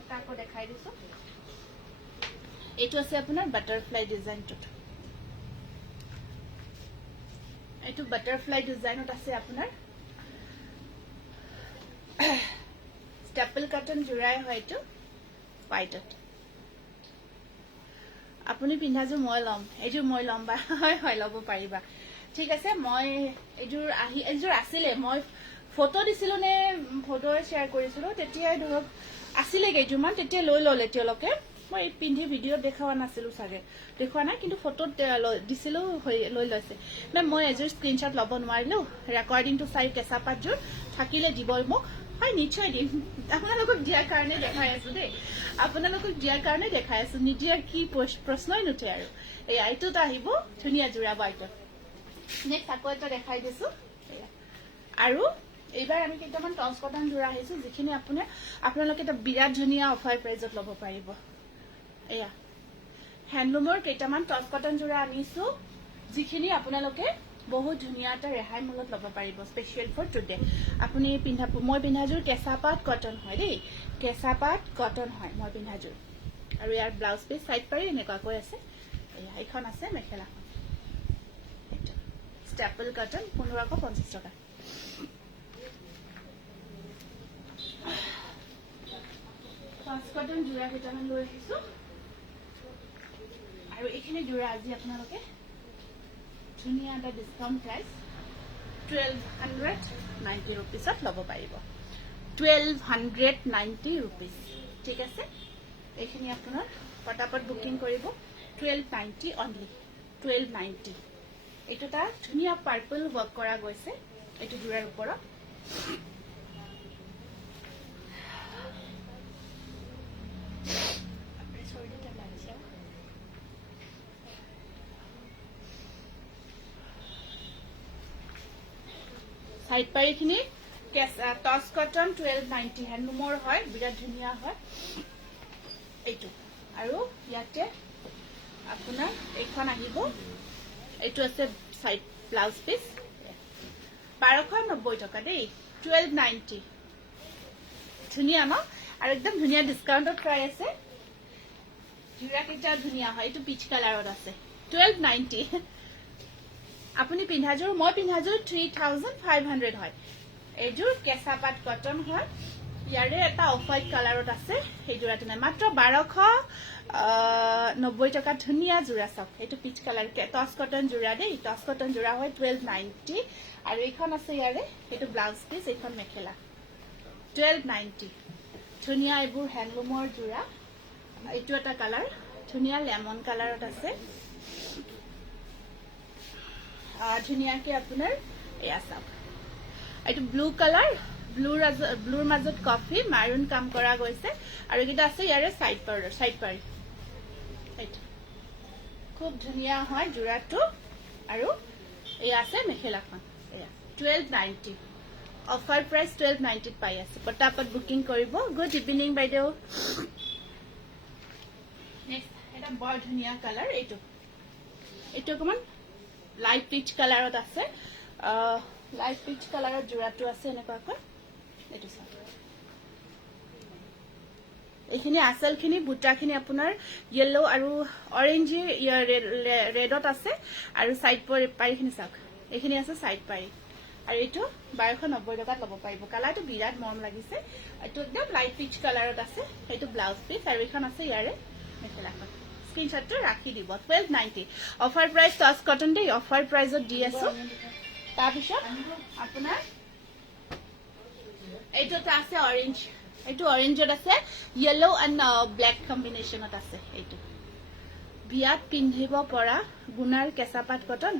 এটা আকৌ দেখাই দিছোঁ, এইটো আছে আপোনাৰ বাটাৰফ্লাই ডিজাইনটোত। এইটো বাটাৰফ্লাই ডিজাইনত আছে আপোনাৰ, ষ্টেপল কটন যোৰাই হয় এইটো, হোৱাইটত। আপুনি পিন্ধাযোৰ মই ল'ম, এইযোৰ মই ল'ম বা হয় ল'ব পাৰিবা। ঠিক আছে মই এইযোৰ আছিলে মই ফটো দিছিলো নে ফটো শ্বেয়াৰ কৰিছিলো তেতিয়াই ধৰক আছিলে কেইযোৰমান তেতিয়া লৈ ল'লে তেওঁলোকে মই পিন্ধি ভিডিঅ'ত দেখাৱা নাছিলো চাগে দেখুৱা নাই কিন্তু ফটোত দিছিলো লৈ লৈছে না মই এযোৰ স্ক্ৰীনশ্বট ল'ব নোৱাৰিলো ৰেকৰ্ডিংটো চাই কেঁচা পাতযোৰ থাকিলে দিব মোক হয় নিশ্চয় দিম আপোনালোকক দিয়াৰ কাৰণে দেখাই আছো দেই আপোনালোকক দিয়াৰ কাৰণে দেখাই আছো নিদিয়াৰ কি প্ৰশ্নই নুঠে আৰু এই আইটোত আহিব ধুনীয়া জোৰা বাইটো নেক্সট আকৌ এটা দেখাই দিছো আৰু এইবাৰ আমি কেইটামান টছ কটন জোৰা আহিছো যিখিনি আপোনালোকে এটা বিৰাট ধুনীয়া অফাৰ প্ৰাইজত ল'ব পাৰিব এয়া হ্যান্ডলুমৰ কেইটামান টছ কটন জোৰা আনিছো যিখিনি আপোনালোকে বহুত ধুনীয়া এটা ৰেহাই মূল্যত ল'ব পাৰিব স্পেচিয়েল ফৰ টুডে আপুনি মই পিন্ধাযোৰ কেঁচা পাট কটন হয় দেই কেঁচা পাট কটন হয় মই পিন্ধাযোৰ আৰু ইয়াৰ ব্লাউজ পিচ চাইড পাৰি এনেকুৱাকৈ আছে এয়া এইখন আছে মেখেলাখন ষ্টেপল কটন 1550 টকা টছ কটন জোৰা কেইটামান লৈ আহিছো আৰু এইখিনি জোৰা আজি আপোনালোকে ধুনীয়া এটা ডিসকাউন্ট প্ৰাইস 1290 रुपीसত ল'ব পাৰিব 1290 रुपीस ঠিক আছে এইখিনি আপোনাৰ পটাপট বুকিং কৰিব 1290 অনলি 1290 এইটো এটা ধুনীয়া পাৰ্পল ওয়াৰ্ক কৰা গৈছে এইটো জোৰাৰ ওপৰত সাইড পাৰিখিনি টছ কটন 1290 হ্যান্ডলুমৰ হয় বিৰাট ধুনীয়া হয় এইটো আৰু ইয়াতে আপোনাৰ এইখন আহিব এইটো আছে সাইড ব্লাউজ পিস 1290 টকা দেই 1290 ধুনীয়া ন আৰু একদম ধুনীয়া ডিসকাউন্টত পাই আছে জোৰা কেইটা ধুনীয়া হয় এইটো পিচ কালাৰত আছে 1290 আপুনি পিন্ধাযোৰ মই পিন্ধাযোৰ 3500 হয় এইযোৰ কেঁচা পাট কটন হয় ইয়াৰে এটা অফ হোৱাইট কালাৰত আছে এই জোৰাটো নাই মাত্ৰ 1290 টকা ধুনীয়া জোৰা চাওক এইটো পিচ কালাৰ টছ কটন জোৰা দেই টছ কটন জোৰা হয় 1290 আৰু এইখন আছে ইয়াৰে এইটো ব্লাউজ পিচ এইখন মেখেলা 1290 ধুনীয়া এইবোৰ হ্যান্ডলুমৰ জোৰা এইটো এটা কালাৰ ধুনীয়া লেমন কালাৰত আছে ধুনীয়াকে আপোনাৰ এয়া চাওক এইটো ব্লু কালাৰ ব্লুৰ মাজত কফি মাৰুন কাম কৰা গৈছে আৰু এটা আছে ইয়াৰে সাইড পাৰি এইটো খুব ধুনীয়া হয় জোৰাটো আৰু এই আছে মেখেলাখন এয়া 1290 অফাৰ প্ৰাইস 1290 পাই আছে পটাপট বুকিং কৰিব গুড ইভিনিং বাইদেউ নেক্সট এটা বৰ ধুনীয়া কালাৰ এইটো অকমান লাইট পিচ কালাৰত আছে লাইট পিচ কালাৰৰ জোৰাটো আছে এনেকুৱাকৈ এইটো চাওক এইখিনি আচলখিনি বুটাখিনি আপোনাৰ ইয়েলো আৰু অৰেঞ্জ ৰেডত আছে আৰু সাইড পাৰিখিনি চাওক এইখিনি আছে সাইড পাৰি আৰু এইটো 1290 টকাত ল'ব পাৰিব কালাৰটো বিৰাট মৰম লাগিছে এইটো একদম লাইট পিচ কালাৰত আছে এইটো ব্লাউজ পিচ আৰু এইখন আছে ইয়াৰে মেখেলাখন স্ক্ৰীনশ্বটটো ৰাখি দিব 1290 অফাৰ প্ৰাইস টছ কটন দেই অফাৰ প্ৰাইসত দি আছো তাৰপিছত আপোনাৰ এইটো আছে অৰেঞ্জ এইটো অৰেঞ্জত আছে ইয়েলো এণ্ড ব্লেক কম্বিনেশ্যনত আছে এইটো বিয়াত পিন্ধিব পৰা গুণাৰ কেঁচা পাট কটন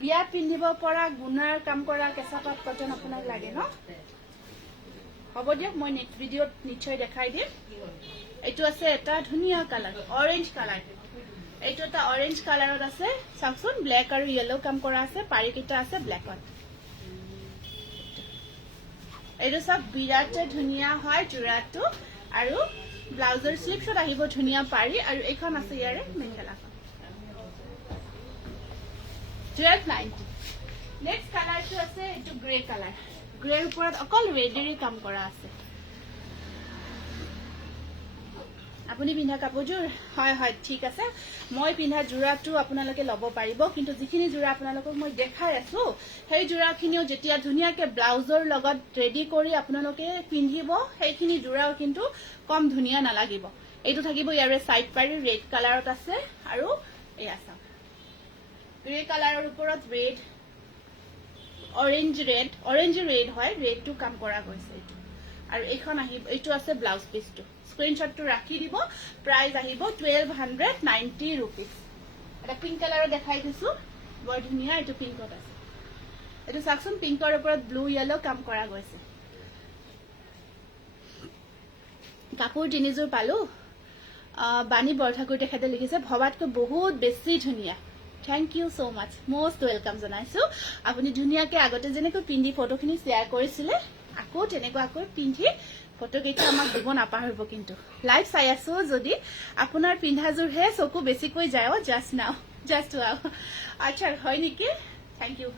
বিয়াত পিন্ধিব পৰা গুণাৰ কাম কৰা কেঁচা পাট কটন আপোনাক লাগে ন হ'ব দিয়ক মই নেক্সট ভিডিঅ'ত নিশ্চয় দেখাই দিম এইটো আছে এটা ধুনীয়া কালাৰ অৰেঞ্জ কালাৰ এইটো এটা অৰেঞ্জ কালাৰত আছে চাওকচোন ব্লেক আৰু ইয়েলো কাম কৰা আছে পাৰিকেইটা আছে ব্লেকত এইটো সব বিৰাট ধুনীয়া হয় জোৰাটো আৰু ব্লাউজৰ স্লিপছত আহিব ধুনীয়া পাৰি আৰু এইখন আছে ইয়াৰে মেখেলাখন 1290 নেক্সট কালাৰটো আছে এইটো গ্ৰে কালাৰ গ্ৰেৰ ওপৰত অকল ৰেডেৰে কাম কৰা আছে আপুনি পিন্ধা কাপোৰযোৰ হয় হয় ঠিক আছে মই পিন্ধা জোৰাটো আপোনালোকে ল'ব পাৰিব কিন্তু যিখিনি জোৰা আপোনালোকক মই দেখাই আছো সেই জোৰাখিনিও যেতিয়া ধুনীয়াকে ব্লাউজৰ লগত ৰেডি কৰি আপোনালোকে পিন্ধিব সেইখিনি জোৰাও কিন্তু কম ধুনীয়া নালাগিব এইটো থাকিব ইয়াৰে সাইড পাৰি ৰেড কালাৰত আছে আৰু এয়া চাওক গ্ৰে কালাৰৰ ওপৰত ৰেড অৰেঞ্জ ৰেড হয়, ৰেডটো কাম কৰা গৈছে এইটো। আৰু এইখন আহিব, এইটো আছে ব্লাউজ পিচটো। স্ক্ৰীনশ্বটটো ৰাখি দিব। প্ৰাইচ আহিব 1290 ৰুপিজ। এটা পিংক কালাৰৰ দেখাই দিছো, বৰ ধুনীয়া। এইটো পিংকত আছে, এইটো চাওকচোন, পিংকৰ ওপৰত ব্লু য়েলো কাম কৰা গৈছে। কাপোৰ তিনিযোৰ পালো। বাণী বৰঠাকুৰ তেখেতে লিখিছে ভবাতকৈ বহুত বেছি ধুনীয়া। Thank you so' much, most welcome জনাইছো। আপুনি ধুনীয়াকৈ আগতে যেনেকৈ পিন্ধি ফটোখিনি শ্বেয়াৰ কৰিছিলে, আকৌ তেনেকুৱাকৈ পিন্ধি ফটোকেইটা আমাক দিব নাপাহৰিব। কিন্তু লাইভ চাই আছো যদি আপোনাৰ পিন্ধাযোৰহে চকু বেছিকৈ যায়। জাষ্ট আচ্ছা, হয় নেকি? Thank you.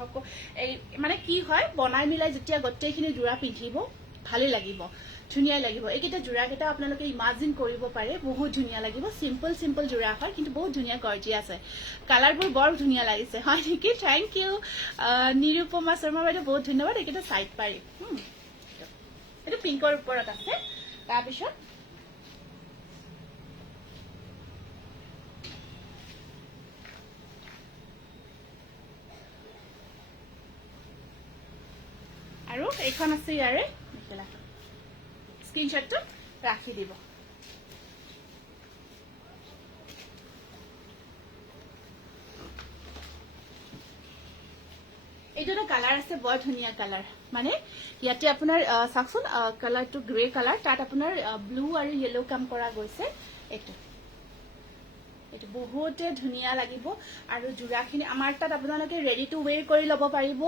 এই মানে কি হয়, বনাই মিলাই যেতিয়া গোটেইখিনি যোৰা পিন্ধিব ভালেই লাগিব, ধুনীয়াই লাগিব। এইকেইটা যোৰাকেইটা আপোনালোকে ইমাজিন কৰিব পাৰে, বহুত ধুনীয়া লাগিব। চিম্পল যোৰা হয়, কিন্তু বহুত ধুনীয়া গৰ্জিয়াছ আছে। কালাৰবোৰ বৰ ধুনীয়া লাগিছে, হয় নেকি? থেংক ইউ নিৰুপমা শৰ্মা বাইদেউ, বহুত ধন্যবাদ। এইকেইটা চাইড পাৰি, এইটো পিংকৰ ওপৰত আছে। তাৰপিছত আৰু এইখন আছে ইয়াৰে মেখেলা। স্ক্ৰীনশ্বটটো ৰাখি দিব। এইটো এটা কালাৰ আছে, বৰ ধুনীয়া কালাৰ। মানে ইয়াতে আপোনাৰ চাওকচোন, কালাৰটো গ্ৰে কালাৰ, তাত আপোনাৰ ব্লু আৰু য়েলো কাম কৰা গৈছে। এইটো বহুতে ধুনীয়া লাগিব। আৰু যোৰাখিনি আমাৰ তাত আপোনালোকে ৰেডি টু ৱেৰ কৰি ল'ব পাৰিব।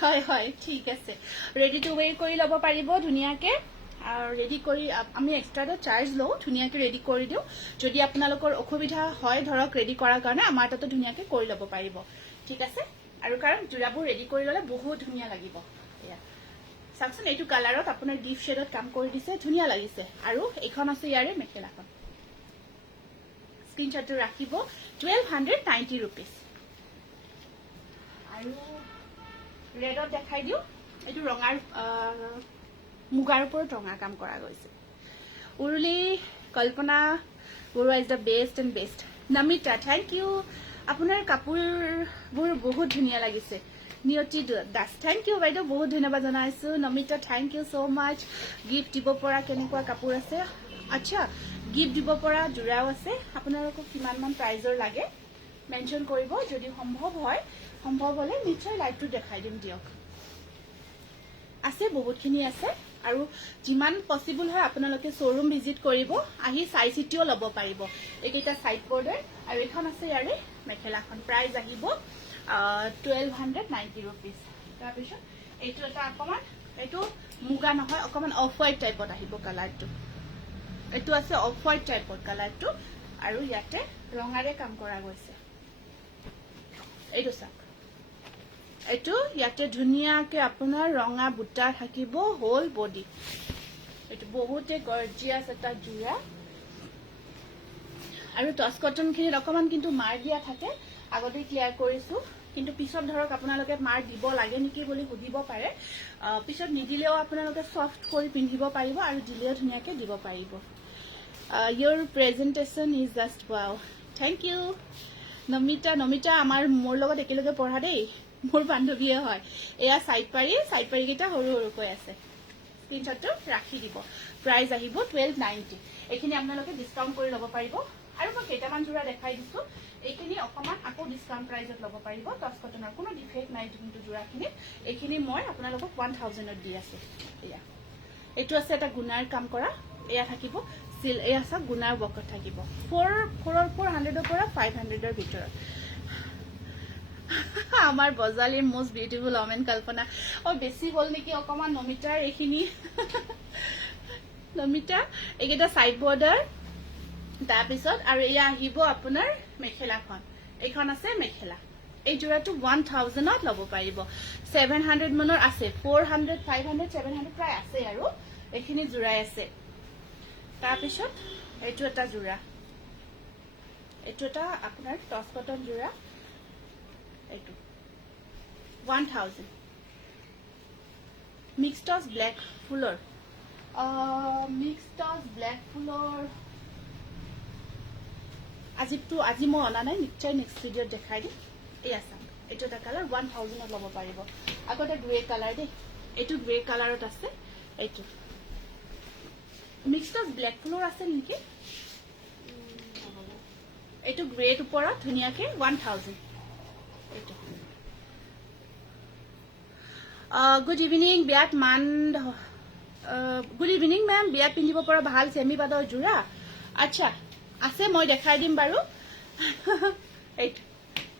হয়, ঠিক আছে, ৰেডি টু ৱেৰ কৰি ল'ব পাৰিব ধুনীয়াকে। আৰু ৰেডি কৰি আমি এক্সট্ৰা এটা চাৰ্জ লওঁ, ধুনীয়াকৈ ৰেডি কৰি দিওঁ। যদি আপোনালোকৰ অসুবিধা হয় ধৰক ৰেডি কৰাৰ কাৰণে, আমাৰ তাতো ধুনীয়াকৈ কৰি ল'ব পাৰিব, ঠিক আছে। আৰু কাৰণ যোৰাবোৰ ৰেডি কৰি ল'লে বহুত ধুনীয়া লাগিব। এয়া চাওকচোন, এইটো কালাৰত আপোনাৰ ডিপ শ্বেডত কাম কৰি দিছে, ধুনীয়া লাগিছে। আৰু এইখন আছে ইয়াৰে মেখেলাখন। স্ক্ৰীনশ্বটটো ৰাখিব, 1290 ৰুপিজ। আৰু ৰেডত দেখাই দিওঁ, এইটো ৰঙাৰ মুগাৰ ওপৰত ৰঙা কাম কৰা গৈছে। Uruli Kalpana Barua is the best and best. Namita, thank you. আপোনাৰ কাপোৰবোৰ বহুত ধুনীয়া লাগিছে। নিয়তি দাস, থেংক ইউ বাইদেউ, বহুত ধন্যবাদ জনাইছো। Namita, thank you so' much. Gift দিব পৰা কেনেকুৱা কাপোৰ আছে? আচ্ছা, গিফ্ট দিব পৰা যোৰাও আছে। আপোনালোকক কিমানমান প্ৰাইজৰ লাগে মেনশ্যন কৰিব, যদি সম্ভৱ হয়। সম্ভৱ হ'লে নিশ্চয় লাইভটো দেখাই দিম দিয়ক। আছে, বহুতখিনি আছে। আৰু যিমান পচিবল হয় আপোনালোকে শ্ব'ৰুম ভিজিট কৰিব, আহি চাই চিতিও ল'ব পাৰিব। এইকেইটা চাইড বৰ্ডাৰ। আৰু এইখন আছে ইয়াৰে মেখেলাখন। প্ৰাইচ আহিব 1290 ৰুপিজ। তাৰপিছত এইটো এটা অকণমান, এইটো মুগা নহয়, অকণমান অফ হোৱাইট টাইপত আহিব কালাৰটো। এইটো আছে অফ হোৱাইট টাইপৰ কালাৰটো। আৰু ইয়াতে ৰঙাৰে কাম কৰা গৈছে। এইটো চাওক, এইটো ইয়াতে ধুনীয়াকে আপোনাৰ ৰঙা বুটা থাকিব হোল বডি। এইটো বহুতে গৰ্জিয়াছ এটা যোৰা। আৰু টচ কটনখিনিত অকণমান কিন্তু মাৰ দিয়া থাকে, আগতে ক্লিয়াৰ কৰিছো। কিন্তু পিছত ধৰক আপোনালোকে মাৰ দিব লাগে নেকি বুলি সুধিব পাৰে। পিছত নিদিলেও আপোনালোকে ছফ্ট কৰি পিন্ধিব পাৰিব, আৰু দিলেও ধুনীয়াকৈ দিব পাৰিব। Your presentation is just wow. Thank you Namita. মোৰ লগত একেলগে পঢ়া দেই, মোৰ বান্ধৱীয়ে হয়। এয়া চাইড পাৰিকেইটা সৰু সৰুকৈ আছে। স্ক্ৰীনশ্বটটো ৰাখি দিব। প্ৰাইচ আহিব 1290। এইখিনি আপোনালোকে ডিছকাউণ্ট কৰি ল'ব পাৰিব। আৰু মই কেইটামান যোৰা দেখাই দিছোঁ, এইখিনি অকণমান আকৌ ডিছকাউণ্ট প্ৰাইজত ল'ব পাৰিব। টচ কটনৰ কোনো ডিফেক্ট নাই কিন্তু যোৰাখিনিত। এইখিনি মই আপোনালোকক 1000ত দি আছোঁ। এয়া এইটো আছে এটা গুণাৰ কাম কৰা, এয়া থাকিব এয়া চাওক গুণাৰ ৱৰ্কত থাকিব। 400ৰ পৰা 500ৰ ভিতৰত। আমাৰ বজালীৰ মষ্ট বিউটিফুল অমেন কল্পনা। বেছি হ'ল নেকি অকণমান নমিতাৰ এইখিনি। নমিতা, এইকেইটা চাইড বৰ্ডাৰ। তাৰপিছত আৰু এয়া আহিব আপোনাৰ মেখেলাখন। এইখন আছে মেখেলা। এই যোৰাটো 1000ত ল'ব পাৰিব। 700 মানৰ আছে, 400, 500, 700 প্ৰায় আছে। আৰু এইখিনি যোৰাই আছে। তাৰপিছত এইটো এটা যোৰা, এইটো এটা আপোনাৰ টচ কটন যোৰা। এইটো 1000 মিক্স টচ ব্লেক ফুলৰ। আজি মই অনা নাই, নিশ্চয় নেক্সট ভিডিঅ'ত দেখাই দিম। এয়া চাওক এইটো এটা কালাৰ 1000ত ল'ব পাৰিব আগতে গ্ৰে কালাৰ দেই এইটো গ্ৰে কালাৰত আছে এইটো মিক্সড ব্লেক কালাৰ আছে নেকি এইটো গ্ৰেৰ ওপৰত ধুনীয়াকে 1000 এইটো গুড ইভিনিং বিয়াত মান গুড ইভিনিং মেম বিয়াত পিন্ধিব পৰা ভাল চেমি পাতৰ যোৰা আচ্ছা আছে মই দেখাই দিম বাৰু এইটো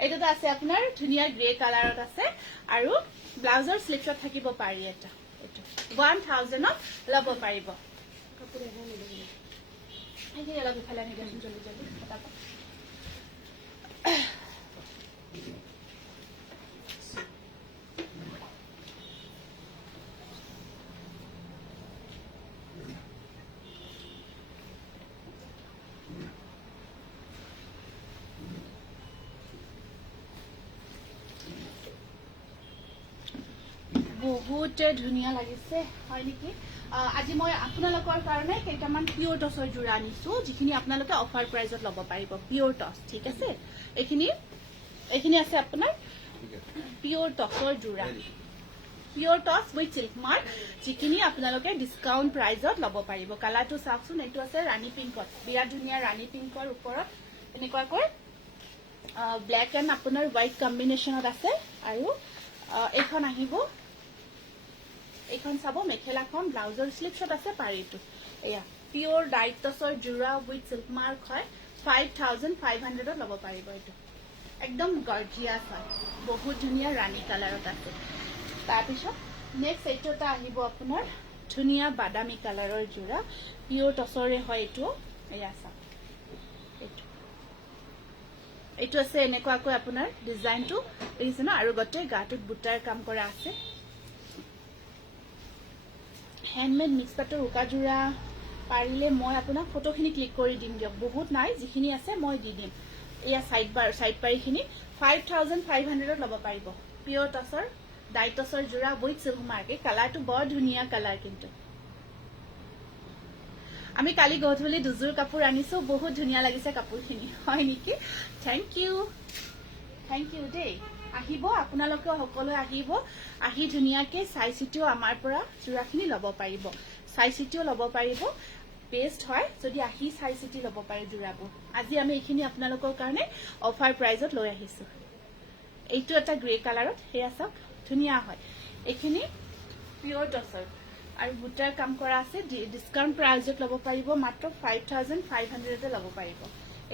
এইটোতো আছে আপোনাৰ ধুনীয়া গ্ৰে কালাৰত আছে আৰু ব্লাউজৰ স্লিভছত থাকিব পাৰি এটা এইটো 1000ত ল'ব পাৰিব এইখিনি অলপ ইফালে আনি দিয়াচোন জলদি জলদি ফটাফট বহুত ধুনীয়া লাগিছে হয় নেকি আজি মই আপোনালোকৰ কাৰণে কেইটামান পিয়ৰ টছৰ যোৰা আনিছো যিখিনি আপোনালোকে অফাৰ প্ৰাইজত ল'ব পাৰিব পিয়ৰ টছ ঠিক আছে এইখিনি আছে আপোনাৰ পিয়ৰ টছৰ যোৰা পিয়ৰ টছ উইথ চিল্ক মাৰ্ক যিখিনি আপোনালোকে ডিছকাউণ্ট প্ৰাইজত ল'ব পাৰিব কালাৰটো চাওকচোন এইটো আছে ৰাণী পিংকত বিৰাট ধুনীয়া ৰাণী পিংকৰ ওপৰত এনেকুৱাকৈ ব্লেক এণ্ড আপোনাৰ হোৱাইট কম্বিনেশ্যনত আছে আৰু এইখন আহিব এইখন চাব মেখেলাখন ব্লাউজৰ স্লিভছত আছে পাৰিটো এয়া পিয়ৰ ডাইট টছৰ যোৰা উইথ চিল্ক মাৰ্ক হয় 5500ত ল'ব পাৰিব এইটো একদম গৰ্জিয়াছ হয় বহুত ধুনীয়া ৰাণী কালাৰত আছে তাৰপিছত নেক্সট এইটো এটা আহিব আপোনাৰ ধুনীয়া বাদামী কালাৰৰ যোৰা পিয়ৰ টছৰে হয় এইটো এয়া চাওক এইটো আছে এনেকুৱাকৈ আপোনাৰ ডিজাইনটো দেখিছে ন আৰু গোটেই গাটোত বুটাৰ কাম কৰা আছে হেণ্ডমেড মিক্স পাটৰ উকা যোৰা পাৰিলে মই আপোনাক ফটোখিনি ক্লিক কৰি দিম দিয়ক বহুত নাই যিখিনি আছে মই দি দিম এয়া সাইড পাৰিখিনি 5500ত ল'ব পাৰিব পিয়ৰ টছৰ ডাইট টছৰ যোৰা উইথ চিল্ক মাৰ্ক এই কালাৰটো বৰ ধুনীয়া কালাৰ কিন্তু আমি কালি গধূলি দুযোৰ কাপোৰ আনিছো বহুত ধুনীয়া লাগিছে কাপোৰখিনি হয় নেকি থেংক ইউ দেই আহিব আপোনালোকে সকলো আহিব আহি ধুনীয়াকে চাই চিটিও আমাৰ পৰা যোৰাখিনি ল'ব পাৰিব চাই চিটিও ল'ব পাৰিব বেষ্ট হয় যদি আহি চাই চিটি ল'ব পাৰে যোৰাবোৰ আজি আমি এইখিনি আপোনালোকৰ কাৰণে অফাৰ প্ৰাইজত লৈ আহিছো এইটো এটা গ্ৰে কালাৰত হেয়া চাওক ধুনীয়া হয় এইখিনি পিয়ৰ টছৰ আৰু বুটাৰ কাম কৰা আছে ডিছকাউণ্ট প্ৰাইজত ল'ব পাৰিব মাত্ৰ 5500তে ল'ব পাৰিব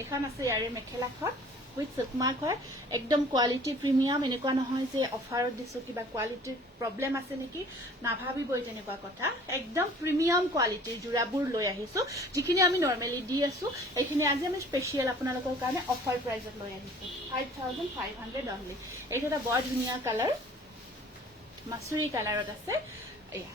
এখন আছে ইয়াৰে মেখেলাখন উইথ চিল্ক মাৰ্ক হয় একদম কোৱালিটি প্ৰিমিয়াম এনেকুৱা নহয় যে অফাৰত দিছো কিবা কোৱালিটিৰ প্ৰব্লেম আছে নেকি নাভাবিবই তেনেকুৱা কথা একদম প্ৰিমিয়াম কোৱালিটিৰ যোৰাবোৰ লৈ আহিছো যিখিনি আমি নৰ্মেলি দি আছো এইখিনি আজি আমি স্পেচিয়েল আপোনালোকৰ কাৰণে অফাৰ প্ৰাইজত লৈ আহিছো 5500 অনলি এইটো এটা বৰ ধুনীয়া কালাৰ মাছুৰী কালাৰত আছে এয়া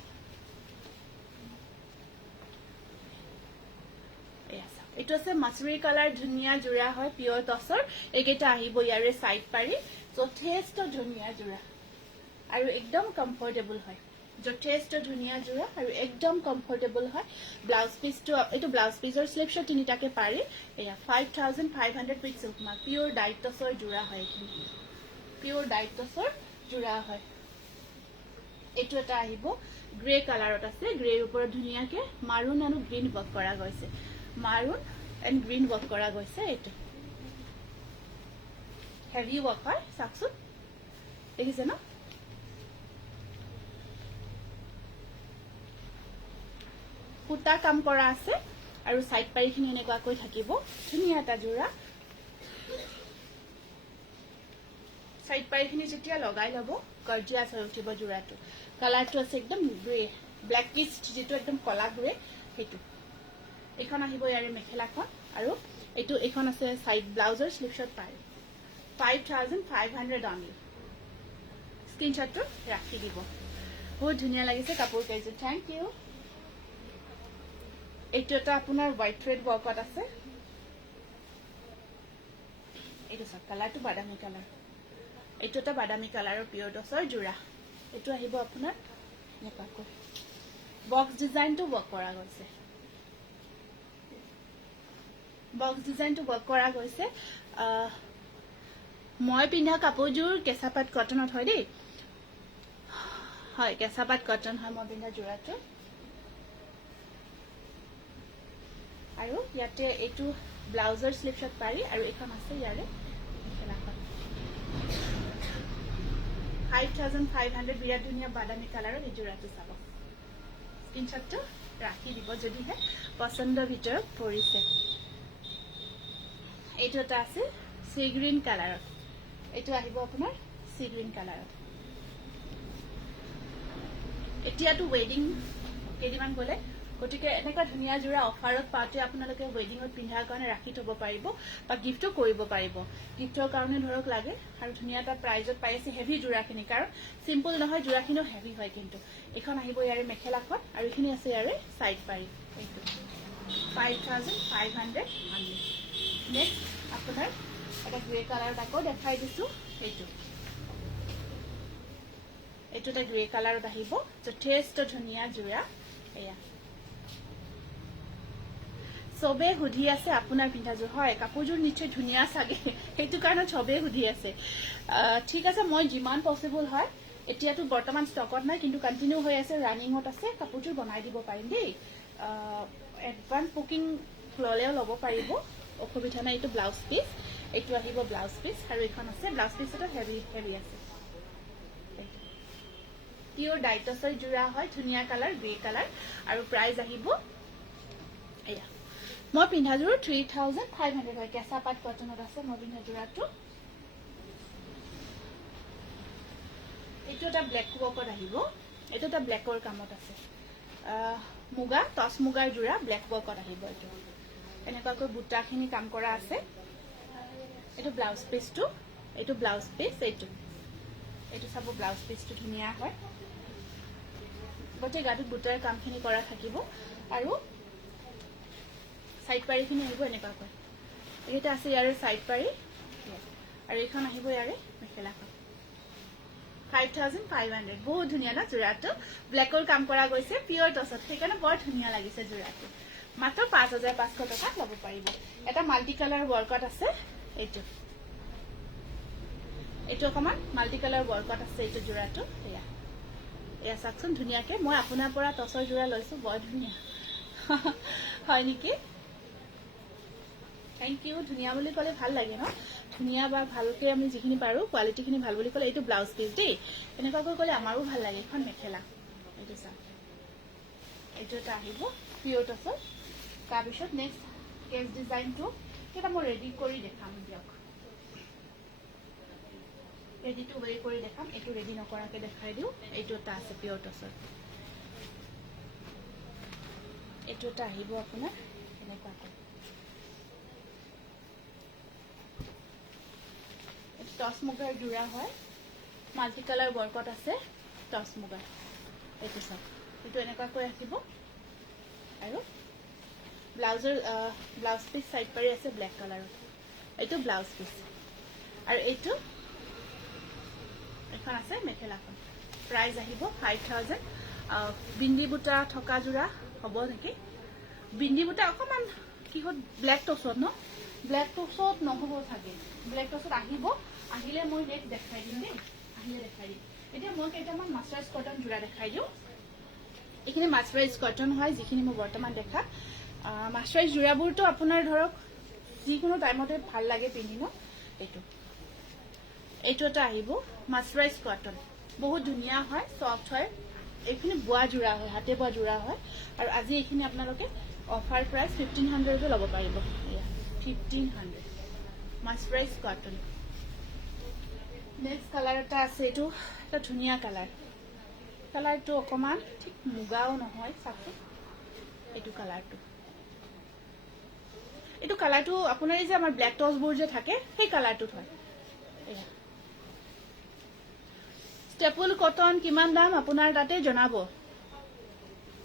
এইটো আছে মাছুৰী কালাৰ ধুনীয়া যোৰা হয় পিয়ৰ টছৰ এইকেইটা আহিব ইয়াৰে সাইড পাৰি যথেষ্ট ধুনীয়া যোৰা আৰু একদম কমফৰ্টেবল হয় যথেষ্ট ধুনীয়া যোৰা আৰু একদম কমফৰ্টেবল হয় ব্লাউজ পিসটো এইটো ব্লাউজ পিসৰ স্লিভছত তিনিটাকে পাৰি এয়া 5500 with silk mark pure dyed tussar যোৰা হয় এইখিনি পিয়ৰ ডাইট টছৰ যোৰা হয় এইটো এটা আহিব গ্ৰে কালাৰত আছে গ্ৰেৰ ওপৰত ধুনীয়াকে মাৰুন আৰু গ্ৰীণ ৱৰ্ক কৰা গৈছে মাৰুন এণ্ড গ্ৰীণ ৱৰ্ক কৰা গৈছে এইটো হেভি ৱৰ্ক হয় চাওকচোন দেখিছে ন সূতা কাম কৰা আছে আৰু সাইড পাৰিখিনি এনেকুৱাকৈ থাকিব ধুনীয়া এটা যোৰা সাইড পাৰিখিনি যেতিয়া লগাই ল'ব গৰ্জিয়াছ হৈ উঠিব যোৰাটো কালাৰটো আছে একদম গ্ৰে ব্লেক পিচ যেটো একদম কলা গ্ৰে সেইটো এইখন আহিব ইয়াৰে মেখেলাখন আৰু এইটো এইখন আছে সাইড ব্লাউজৰ স্লিভছত পাই 5500 অনলি স্ক্ৰিনশ্বটটো ৰাখি দিব বহুত ধুনীয়া লাগিছে কাপোৰ কেইযোৰ থ্যাংক ইউ এইটো এটা আপোনাৰ হোৱাইট থ্ৰেড ৱৰ্কত আছে এইটো সব কালাৰটো বাদামী কালাৰ এইটো এটা বাদামী কালাৰৰ পিয়ৰ টছৰ যোৰা এইটো আহিব আপোনাৰ নেপাকৈ বক্স ডিজাইনটো ৱৰ্ক কৰা গৈছে বক্স ডিজাইনটো ৱৰ্ক কৰা গৈছে মই পিন্ধা কাপোৰযোৰ কেঁচাপাত কটনত হয় দেই হয় কেঁচাপাত কটন হয় মই পিন্ধা যোৰাটো আৰু ইয়াতে এইটো ব্লাউজৰ স্লিপছত পাৰি আৰু এখন আছে ইয়াৰে মেখেলাখন 5500 বিৰাট ধুনীয়া বাদামী কালাৰৰ এই যোৰাটো চাব স্ক্ৰীনশ্বটটো ৰাখি দিব যদিহে পছন্দৰ ভিতৰত পৰিছে এইটো এটা আছে সি গ্ৰীণ কালাৰত এইটো আহিব আপোনাৰ সি গ্ৰীণ কালাৰত এতিয়াতো ৱেডিং কেইদিনমান গ'লে গতিকে এনেকুৱা ধুনীয়া যোৰা অফাৰত পাওঁতে আপোনালোকে ৱেডিঙত পিন্ধাৰ কাৰণে ৰাখি থ'ব পাৰিব বা গিফ্টো কৰিব পাৰিব গিফ্টৰ কাৰণে ধৰক লাগে আৰু ধুনীয়া এটা প্ৰাইজত পাই আছে হেভি যোৰাখিনি কাৰণ চিম্পল নহয় যোৰাখিনিও হেভি হয় কিন্তু এখন আহিব ইয়াৰে মেখেলাখন আৰু এইখিনি আছে ইয়াৰে চাইড পাৰি এইটো 5500 নেক্সট আপোনাৰ এটা গ্ৰে কালাৰত আকৌ দেখাই দিছোঁ এইটো এটা গ্ৰে কালাৰত আহিব যথেষ্ট ধুনীয়া যোৰা এয়া সবে সুধি আছে আপোনাৰ পিন্ধাযোৰ হয় কাপোৰযোৰ নিশ্চয় ধুনীয়া চাগে সেইটো কাৰণে সবে সুধি আছে ঠিক আছে মই যিমান পচিবল হয় এতিয়াতো বৰ্তমান ষ্টকত নাই কিন্তু কন্টিনিউ হৈ আছে ৰানিঙত আছে কাপোৰযোৰ বনাই দিব পাৰিম দেই এডভান্স বুকিং ল'লেও ল'ব পাৰিব অসুবিধা নাই এইটো ব্লাউজ পিচ এইটো আহিব ব্লাউজ পিচ আৰু এইখন আছে ব্লাউজ পিচ এটা হেভি হেভি আছে পিয়ৰ ডাইটছৰ যোৰা হয় ধুনীয়া কালাৰ গ্ৰে কালাৰ আৰু প্ৰাইস আহিব এয়া মই পিন্ধাযোৰ 3500 হয় কেঁচাপাত কটনত আছে মই পিন্ধা যোৰাটো এইটো এটা ব্লেক ৱৰ্কত আহিব এইটো এটা ব্লেকৰ কামত আছে মুগা টচ মুগাৰ যোৰা ব্লেক ৱৰ্কত আহিব এইটো এনেকুৱাকৈ বুটাখিনি কাম কৰা আছে এইটো ব্লাউজ পিচটো এইটো ব্লাউজ পিচ এইটো চাব ব্লাউজ পিচটো ধুনীয়া হয় গোটেই গাটোত বুটাৰ কামখিনি কৰা থাকিব আৰু সাইড পাৰিখিনি আহিব এনেকুৱাকৈ এইটা আছে ইয়াৰে সাইড পাৰি আৰু এইখন আহিব ইয়াৰে মেখেলাখন 5500 বহুত ধুনীয়া না যোৰাটো ব্লেকৰ কাম কৰা গৈছে পিয়ৰ টছত সেইকাৰণে বৰ ধুনীয়া লাগিছে যোৰাটো মাত্ৰ 5500 টকা ল'ব পাৰিব এটা মাল্টি কালাৰ ৱৰ্কত আছে এইটো অকমান মাল্টি কালাৰ ৱৰ্কত আছে এইটো যোৰাটো এয়া চাকচোন ধুনীয়াকে মই আপোনাৰ পৰা টছৰ যোৰা লৈছো বৰ ধুনীয়া হয় নেকি থ্যাংক ইউ ধুনীয়া বুলি ক'লে ভাল লাগে ন ধুনীয়া বা ভালকে আমি যিখিনি পাৰো কোৱালিটিখিনি ভাল বুলি ক'লে এইটো ব্লাউজ পিচ দেই এনেকুৱাকৈ ক'লে আমাৰো ভাল লাগে এখন মেখেলা এইটো চাওক এইটো এটা আহিব পিয়ৰ টছৰ তাৰপিছত নেক্সট কেছ ডিজাইনটো এটা মই ৰেডি কৰি দেখাম দিয়ক ৰেডিটো ৱেৰ কৰি দেখাম এইটো ৰেডি নকৰাকে দেখাই দিওঁ এইটো এটা আছে পিয়ৰ টছৰ এইটো এটা আহিব আপোনাৰ এনেকুৱাকৈ টচ মুগাৰ যোৰা হয় মাল্টি কালাৰ ৱৰ্কত আছে টচ মুগাৰ এইটো চাওক এইটো এনেকুৱাকৈ আহিব আৰু ব্লাউজ পিচ সাইড পাৰি আছে ব্লেক কালাৰত এইটো ব্লাউজ পিচ আৰু এইটো এখন আছে মেখেলাখন প্ৰাইস আহিব 5000 বিন্দি বুটা থকা যোৰা হ'ব নেকি বিন্দি বুটা অকমান কিহত ব্লেক টছত ন ব্লেক টছত নহব থাকে ব্লেক টছত আহিব আহিলে মই নেক্সট দেখাই দিম দেই আহিলে দেখাই দিম এতিয়া মই কেইটামান মাস্টাৰ্স কটন যোৰা দেখাই দিওঁ এইখিনি মাস্টাৰ্স কটন হয় যিখিনি মই বৰ্তমান দেখা মাস্টাৰ্স যোৰাবোৰটো আপোনাৰ ধৰক যিকোনো টাইমতে ভাল লাগে পিন্ধি ন এইটো এটা আহিব মাস্টাৰ্স কটন বহুত ধুনীয়া হয় সফট হয় এইখিনি বোৱা যোৰা হয় হাতে বোৱা যোৰা হয় আৰু আজি এইখিনি আপোনালোকে অফাৰ প্ৰাইস 1500 তে ল'ব পাৰিব 1500 মাস্টাৰ্স কটন নেক্সট কালাৰ এটা আছে এইটো এটা ধুনীয়া কালাৰটো অকমান ঠিক মুগাও নহয় চাকু এইটো কালাৰটো আপোনাৰ এই যে আমাৰ ব্লেক টছবোৰ যে থাকে সেই কালাৰটোত হয় এয়া স্টেপল কটন কিমান দাম আপোনাৰ তাতে জনাব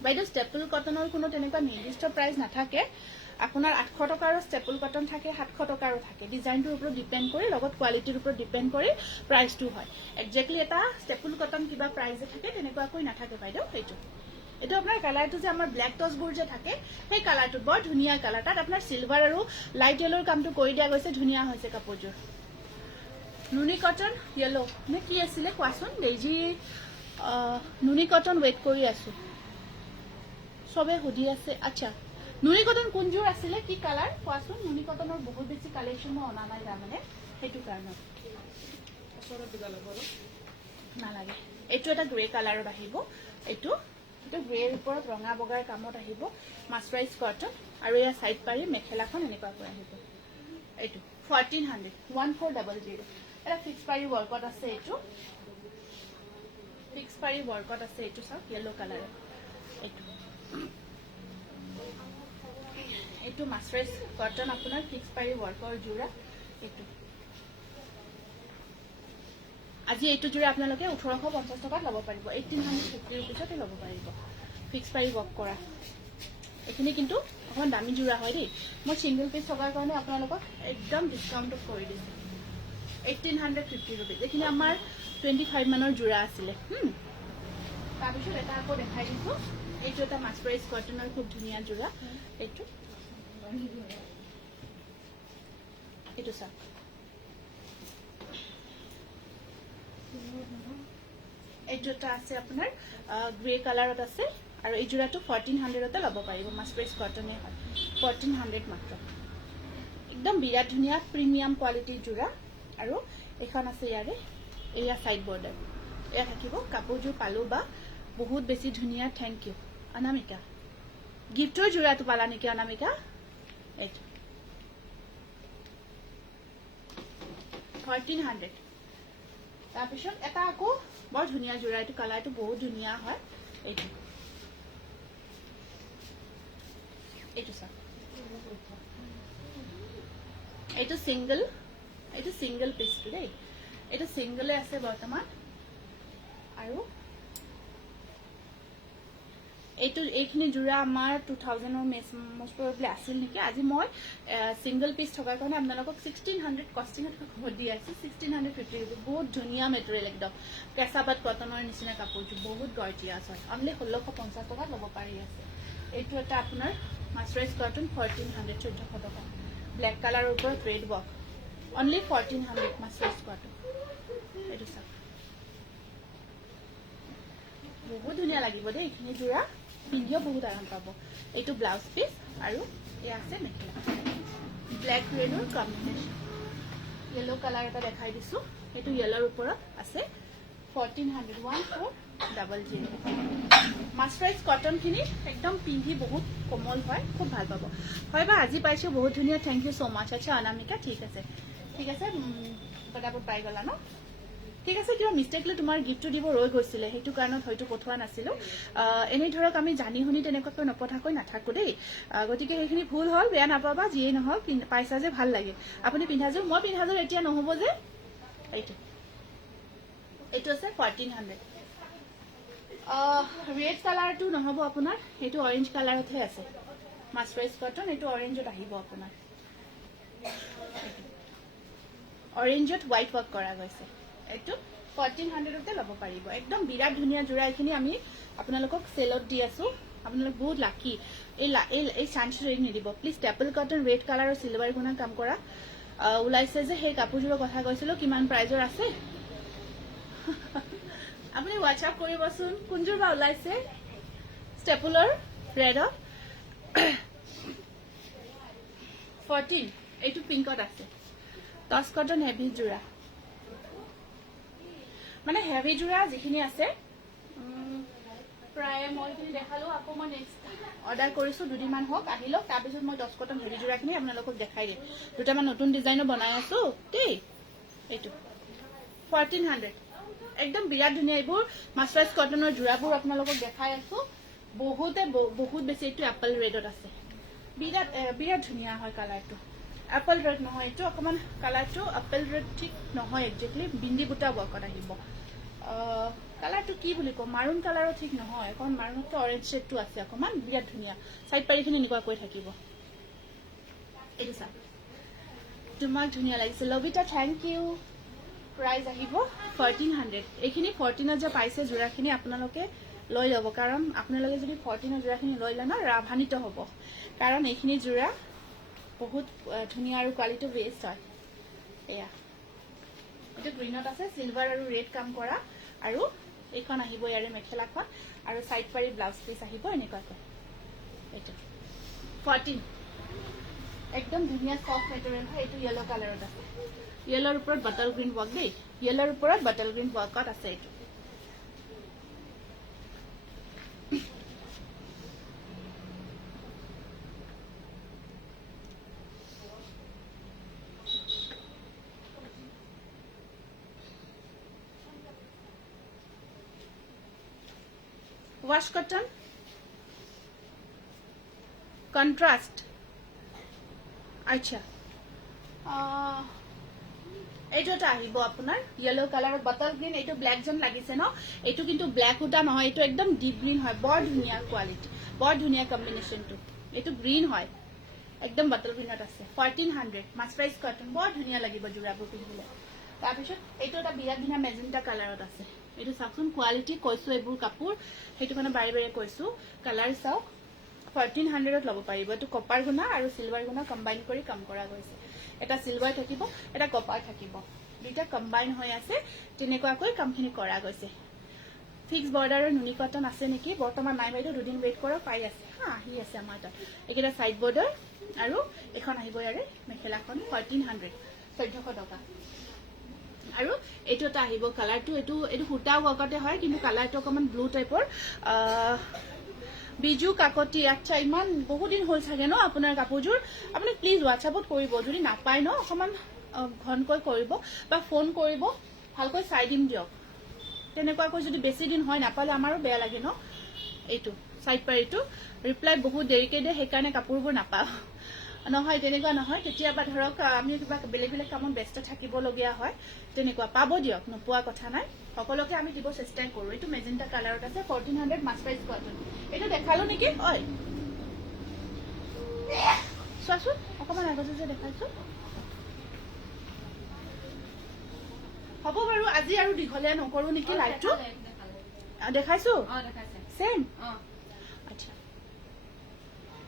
বাইদেউ স্টেপল কটনৰ কোনো তেনেকুৱা নিৰ্দিষ্ট প্ৰাইস নাথাকে আপোনাৰ 800 টকাৰ স্টেপল কটন থাকে 700 টকাৰো থাকে ডিজাইনটোৰ ওপৰত ডিপেন্ড কৰি লগত কোৱালিটিৰ ওপৰত ডিপেন্ড কৰি প্ৰাইসটো হয় এক্স্যাক্টলি এটা স্টেপল কটন কিবা প্ৰাইসে থাকে তেনেকুৱাকৈ নাথাকে বাইদেউ এইটো আপোনাৰ কালাৰটো যে আমাৰ ব্লেক টছবোৰ যে থাকে সেই কালাৰটো বৰ ধুনীয়া কালাৰ তাত আপোনাৰ সিলভাৰ আৰু লাইট য়েলোৰ কামটো কৰি দিয়া গৈছে ধুনীয়া হৈছে কাপোৰযোৰ নুনি কটন য়েলো নে কি আছিলে কোৱাচোন ডেইজি নুনি কটন ৱেট কৰি আছো সবে সুধি আছে আচ্ছা নুনি কটন কোনযোৰ আছিলে কি কালাৰ কোৱাচোন নুনি কটনৰ বহুত বেছি কালেকশ্যন মই অনা নাই তাৰমানে সেইটো কাৰণত নালাগে এইটো এটা গ্ৰে কালাৰত আহিব এইটো গ্ৰেৰ ওপৰত ৰঙা বগাৰ কামত আহিব মাছৰাইজ কটন আৰু এয়া সাইড পাৰি মেখেলাখন এনেকুৱাকৈ আহিব এইটো 1400 1400 এটা ফিক্স পাৰি ৱৰ্কত আছে এইটো ফিক্স পাৰি ৱৰ্কত আছে এইটো চাওক য়েলো কালাৰ এইটো মাছৰাইজ কটন আপোনাৰ ফিক্স পাৰি ৱৰ্কৰ যোৰা এইটো আজি এইটো যোৰা আপোনালোকে 1850 টকাত ল'ব পাৰিব 1850 ৰুপিছতে ল'ব পাৰিব ফিক্স পাৰি ৱৰ্ক কৰা এখিনি কিন্তু অকমান দামী যোৰা হয় দেই মই সিঙ্গেল পিস থকাৰ কাৰণে আপোনালোকক একদম ডিসকাউন্টত কৰি দিছো 1850 ৰুপিছ এখিনি আমাৰ 25 মানৰ যোৰা আছিলে তাৰপিছত এটা আকৌ দেখাই দিছো এইটো এটা মাছৰাইজ কটনৰ খুব ধুনীয়া যোৰা এইটো চাওক এইটো এটা আছে আপোনাৰ গ্ৰে কালাৰত আছে আৰু এই যোৰাটো 1400তে ল'ব পাৰিব মাছৰাইজ কটনে হয় 1400 মাত্ৰ একদম বিৰাট ধুনীয়া প্ৰিমিয়াম কোৱালিটিৰ যোৰা আৰু এখন আছে ইয়াৰে এয়া সাইড বৰ্ডাৰ এয়া থাকিব কাপোৰযোৰ পালো বা বহুত বেছি ধুনীয়া থ্যাংক ইউ অনামিকা গিফ্টৰ যোৰাটো পালা নেকি অনামিকা এইটো 1400 তাৰপিছত এটা আকৌ বৰ ধুনীয়া যোৰা এইটো কালাৰটো বহুত ধুনীয়া হয় এইটো চাওক এইটো সিঙ্গেল পিসটো দেই এইটো সিঙ্গেলে আছে বৰ্তমান আৰু এইখিনি যোৰা আমাৰ 2000 ৰ মোষ্ট প্ৰবাবলি আছিল নেকি আজি মই সিঙ্গেল পিস থকাৰ কাৰণে আপোনালোকক 1600 কষ্টিংত দি আছে 1650 ৰুপিছ বহুত ধুনীয়া মেটেৰিয়েল একদম কেঁচাপাত কটনৰ নিচিনা কাপোৰটো বহুত গৰ্জিয়াছ হয় অনলি 1650 টকাত ল'ব পাৰি আছে এইটো এটা আপোনাৰ মাছৰাইজ কটন 1400 1400 টকা ব্লেক কালাৰৰ ওপৰত ৰেড ৱৰ্ক অনলি 1400 মাছৰাইজ কটন এইটো চাওক বহুত ধুনীয়া লাগিব দেই এইখিনি যোৰা পিন্ধিও বহুত আৰাম পাব এইটো ব্লাউজ পিস আৰু এয়া আছে মেখেলা ব্লেক ৰেডৰ কম্বিনেশ্যন য়েলো কালাৰ এটা দেখাই দিছো এইটো য়েলোৰ ওপৰত আছে 1400 1400 মাছৰাইজ কটন খিনি একদম পিন্ধি বহুত কোমল হয় খুব ভাল পাব হয় বা আজি পাইছো বহুত ধুনীয়া থ্যাংক ইউ সো মাচ আচ্ছা অনামিকা ঠিক আছে পটাপট পাই গলা ন ঠিক আছে কিবা মিস্টেকলি তোমাৰ গিফ্টটো দিব ৰৈ গৈছিলে হেতু কাৰণত হয়তো পঠোৱা নাছিলো এনে ধৰক আমি জানি শুনি তেনেকৈ নপঠাকৈ নাথাকো দেই গতিকে সেইখিনি ভুল হল বেয়া নাপাবা যিয়ে নহওক পাইছা যে ভাল লাগে আপুনি পিন্ধাযোৰ মই পিন্ধাযোৰ এতিয়া নহব যে এইটো আছে 1400 ৰেড কালাৰটো নহব আপোনাৰ এইটো অৰেঞ্জ কালাৰতহে আছে মাছৰাইজ কটন এইটো অৰেঞ্জত আহিব আপোনাৰ অৰেঞ্জত হোৱাইট ৱৰ্ক কৰা গৈছে এইটো 1400তে ল'ব পাৰিব একদম বিৰাট ধুনীয়া যোৰা এখিনি আমি আপোনালোকক সেলত দি আছো আপোনালোক বহুত লাকি এই চান্সটো নিদিব প্লিজ টেপল কটন ৰেড কালাৰ আৰু সিলভাৰ গুণা কাম কৰা ওলাইছে যে সেই কাপোৰযোৰৰ কথা কৈছিলো কিমান প্ৰাইজৰ আছে আপুনি হোৱাটসঅ্যাপ কৰিবচোন কোনযোৰ বা ওলাইছে ষ্টেপলৰ ৰেডৰ 14 এইটো পিংকত আছে টচ কটন হেভি যোৰা মানে হেভি যোৰা যিখিনি আছে প্ৰায় মই এইখিনি দেখালো আকৌ মই নেক্সট অৰ্ডাৰ কৰিছো দুদিনমান হওক আহিলো তাৰপিছত মই টচ কটন হেভি যোৰাখিনি আপোনালোকক দেখাই দিম দুটামান নতুন ডিজাইনো বনাই আছো দেই এইটো 1400 একদম বিৰাট ধুনীয়া এইবোৰ মাছৰাইজ কটনৰ যোৰাবোৰ আপোনালোকক দেখাই আছো বহুত বেছি এইটো এপল ৰেডত আছে বিৰাট ধুনীয়া হয় কালাৰটো এপল ৰেড নহয় এইটো অকমান কালাৰটো এপল ৰেড ঠিক নহয় একজেক্টলি বিন্দি বুটা ৱৰ্কত আহিব কালাৰটো কি বুলি কম মাৰুন কালাৰো ঠিক নহয় অকমান মাৰুনতকৈ অৰেঞ্জ শেডটো আছে অকমান বিৰাট ধুনীয়া সাইড পাৰিখিনি এনেকুৱাকৈ থাকিব এইটো চাওক তোমাক ধুনীয়া লাগিছে লবিতা থ্যাংক ইউ প্ৰাইস আহিব 1400 এইখিনি 14 যে পাইছে যোৰাখিনি আপোনালোকে লৈ ল'ব কাৰণ আপোনালোকে যদি 14 যোৰাখিনি লৈ লয় না ৰাভানিত হ'ব কাৰণ এইখিনি যোৰা বহুত ধুনীয়া আৰু কোৱালিটি বেষ্ট হয় এয়া গ্ৰীণত আছে সিলভাৰ আৰু ৰেড কাম কৰা আৰু এইখন আহিব ইয়াৰে মেখেলাখন আৰু সাইড পাৰি ব্লাউজ পিস আহিব এনেকুৱাকৈ এইটো 14 একদম ধুনীয়া সফট মেটেৰিয়েল হয় এইটো ইয়েলো কালাৰত আছে ইয়েলোৰ ওপৰত বাটল গ্ৰীণ ওয়াৰ্ক দেই ইয়েলোৰ ওপৰত বাটল গ্ৰীণ ওয়াৰ্কত আছে এইটো ওয়াশ কটন কন্ট্ৰাস্ট আচ্ছা এইটো এটা আহিব আপোনাৰ ইয়েলো কালাৰ বটল গ্ৰীণ এইটো ব্ল্যাক জন লাগিছে ন এইটো কিন্তু ব্ল্যাক উটা নহয় এইটো একদম ডিপ গ্ৰীণ হয় বৰ ধুনীয়া কোৱালিটি বৰ ধুনীয়া কম্বিনেশনটো এইটো গ্ৰীণ হয় একদম বটল গ্ৰীণত আছে 1400 মাছ প্ৰাইস কটন বৰ ধুনীয়া লাগিব জোৰাবোৰ পিন্ধিলে তাৰপিছত এইটো এটা বিৰাট ধুনীয়া মেজেন্টা কালাৰত আছে এইটো চাকচোন কোৱালিটি কৈছো এইবোৰ কাপোৰ সেইটো মানে বাৰে বাৰে কৈছো কালাৰ চাওক 1400ত লব পাৰিব এটো কপাৰ গুণা আৰু সিলভাৰ গুণা কম্বাইন কৰি কাম কৰা গৈছে এটা সিলভাৰ থাকিব এটা কপাৰ থাকিব দুটা কম্বাইন হৈ আছে তেনেকুৱাকৈ কামখিনি কৰা গৈছে ফিক্স বৰ্ডাৰৰ নুনি কটন আছে নেকি বৰ্তমান নাই বাইদেউ দুদিন ওয়েট কৰক পাই আছে হা আহি আছে আমাৰ তাত এইকেইটা সাইড বৰ্ডাৰ আৰু এখন আহিব ইয়াৰে মেখেলাখন 1400 1400 টকা আৰু এইটো এটা আহিব কালাৰটো এইটো হুটা ওয়াৰ্কতে হয় কিন্তু কালাৰটো অকমান ব্লু টাইপৰ বিজু কাকতি আচ্ছা ইমান বহু দিন হল থাকে ন আপোনাৰ কাপোৰজোৰ আপুনি প্লিজ হোৱাটসএপত কৰিব যদি নাপায় ন অকমান ঘনকৈ কৰিব বা ফোন কৰিব ভালকৈ চাই দিম দিয়ক তেনেকুৱাকৈ যদি বেছি দিন হয় নাপালে আমাৰো বেয়া লাগে ন এইটো সাইড পাৰিটো ৰিপ্লাই বহুত দেৰিকে দিয়ে সেইকাৰণে কাপোৰবোৰ নাপাও নহয় তেনেকুৱা নহয় কেতিয়াবা ধৰক আমি কিবা বেলেগ বেলেগ কামত ব্যস্ত থাকিবলগীয়া হয় তেনেকুৱা পাব দিয়ক নোপোৱা কথা নাই সকলোকে আমি দিব চেষ্টা কৰো এইটো মেজেন্টা কালাৰত আছে 1400 মাছ প্ৰাইস কটন এইটো দেখালো নেকি ঐ চোৱাচোন অকমান আগতে যে দেখাইছো হ'ব বাৰু আজি আৰু দীঘলীয়া নকৰো নেকি লাইভটো দেখাইছো সেম আচ্ছা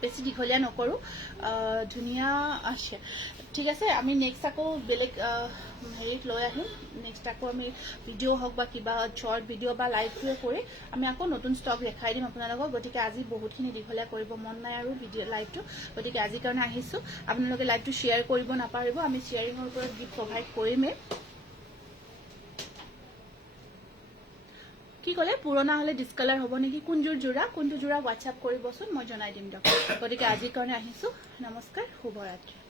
বেছি দীঘলীয়া নকৰো ধুনীয়া আছে ঠিক আছে আমি নেক্সট আকৌ বেলেগ হেৰিত লৈ আহিম নেক্সট আকৌ আমি ভিডিঅ' হওক বা কিবা শৰ্ট ভিডিঅ' বা লাইভটোৱে কৰি আমি আকৌ নতুন ষ্টক দেখাই দিম আপোনালোকক গতিকে আজি বহুতখিনি দীঘলীয়া কৰিব মন নাই আৰু ভিডিঅ' লাইভটো গতিকে আজিৰ কাৰণে আহিছো আপোনালোকে লাইভটো শ্বেয়াৰ কৰিব নাপাৰিব আমি শ্বেয়াৰিঙৰ ওপৰত গিফ্ট প্ৰভাইড কৰিমেই কি কলে পুৰণা হলে ডিসকালাৰ হ'ব নেকি কোনজোৰ জোৰা কোনটো জোৰা হোৱাটসএপ কৰিবচোন মই জনাই দিম দিয়ক গতিকে আজিৰ কাৰণে আহিছো নমস্কাৰ শুভৰাত্ৰি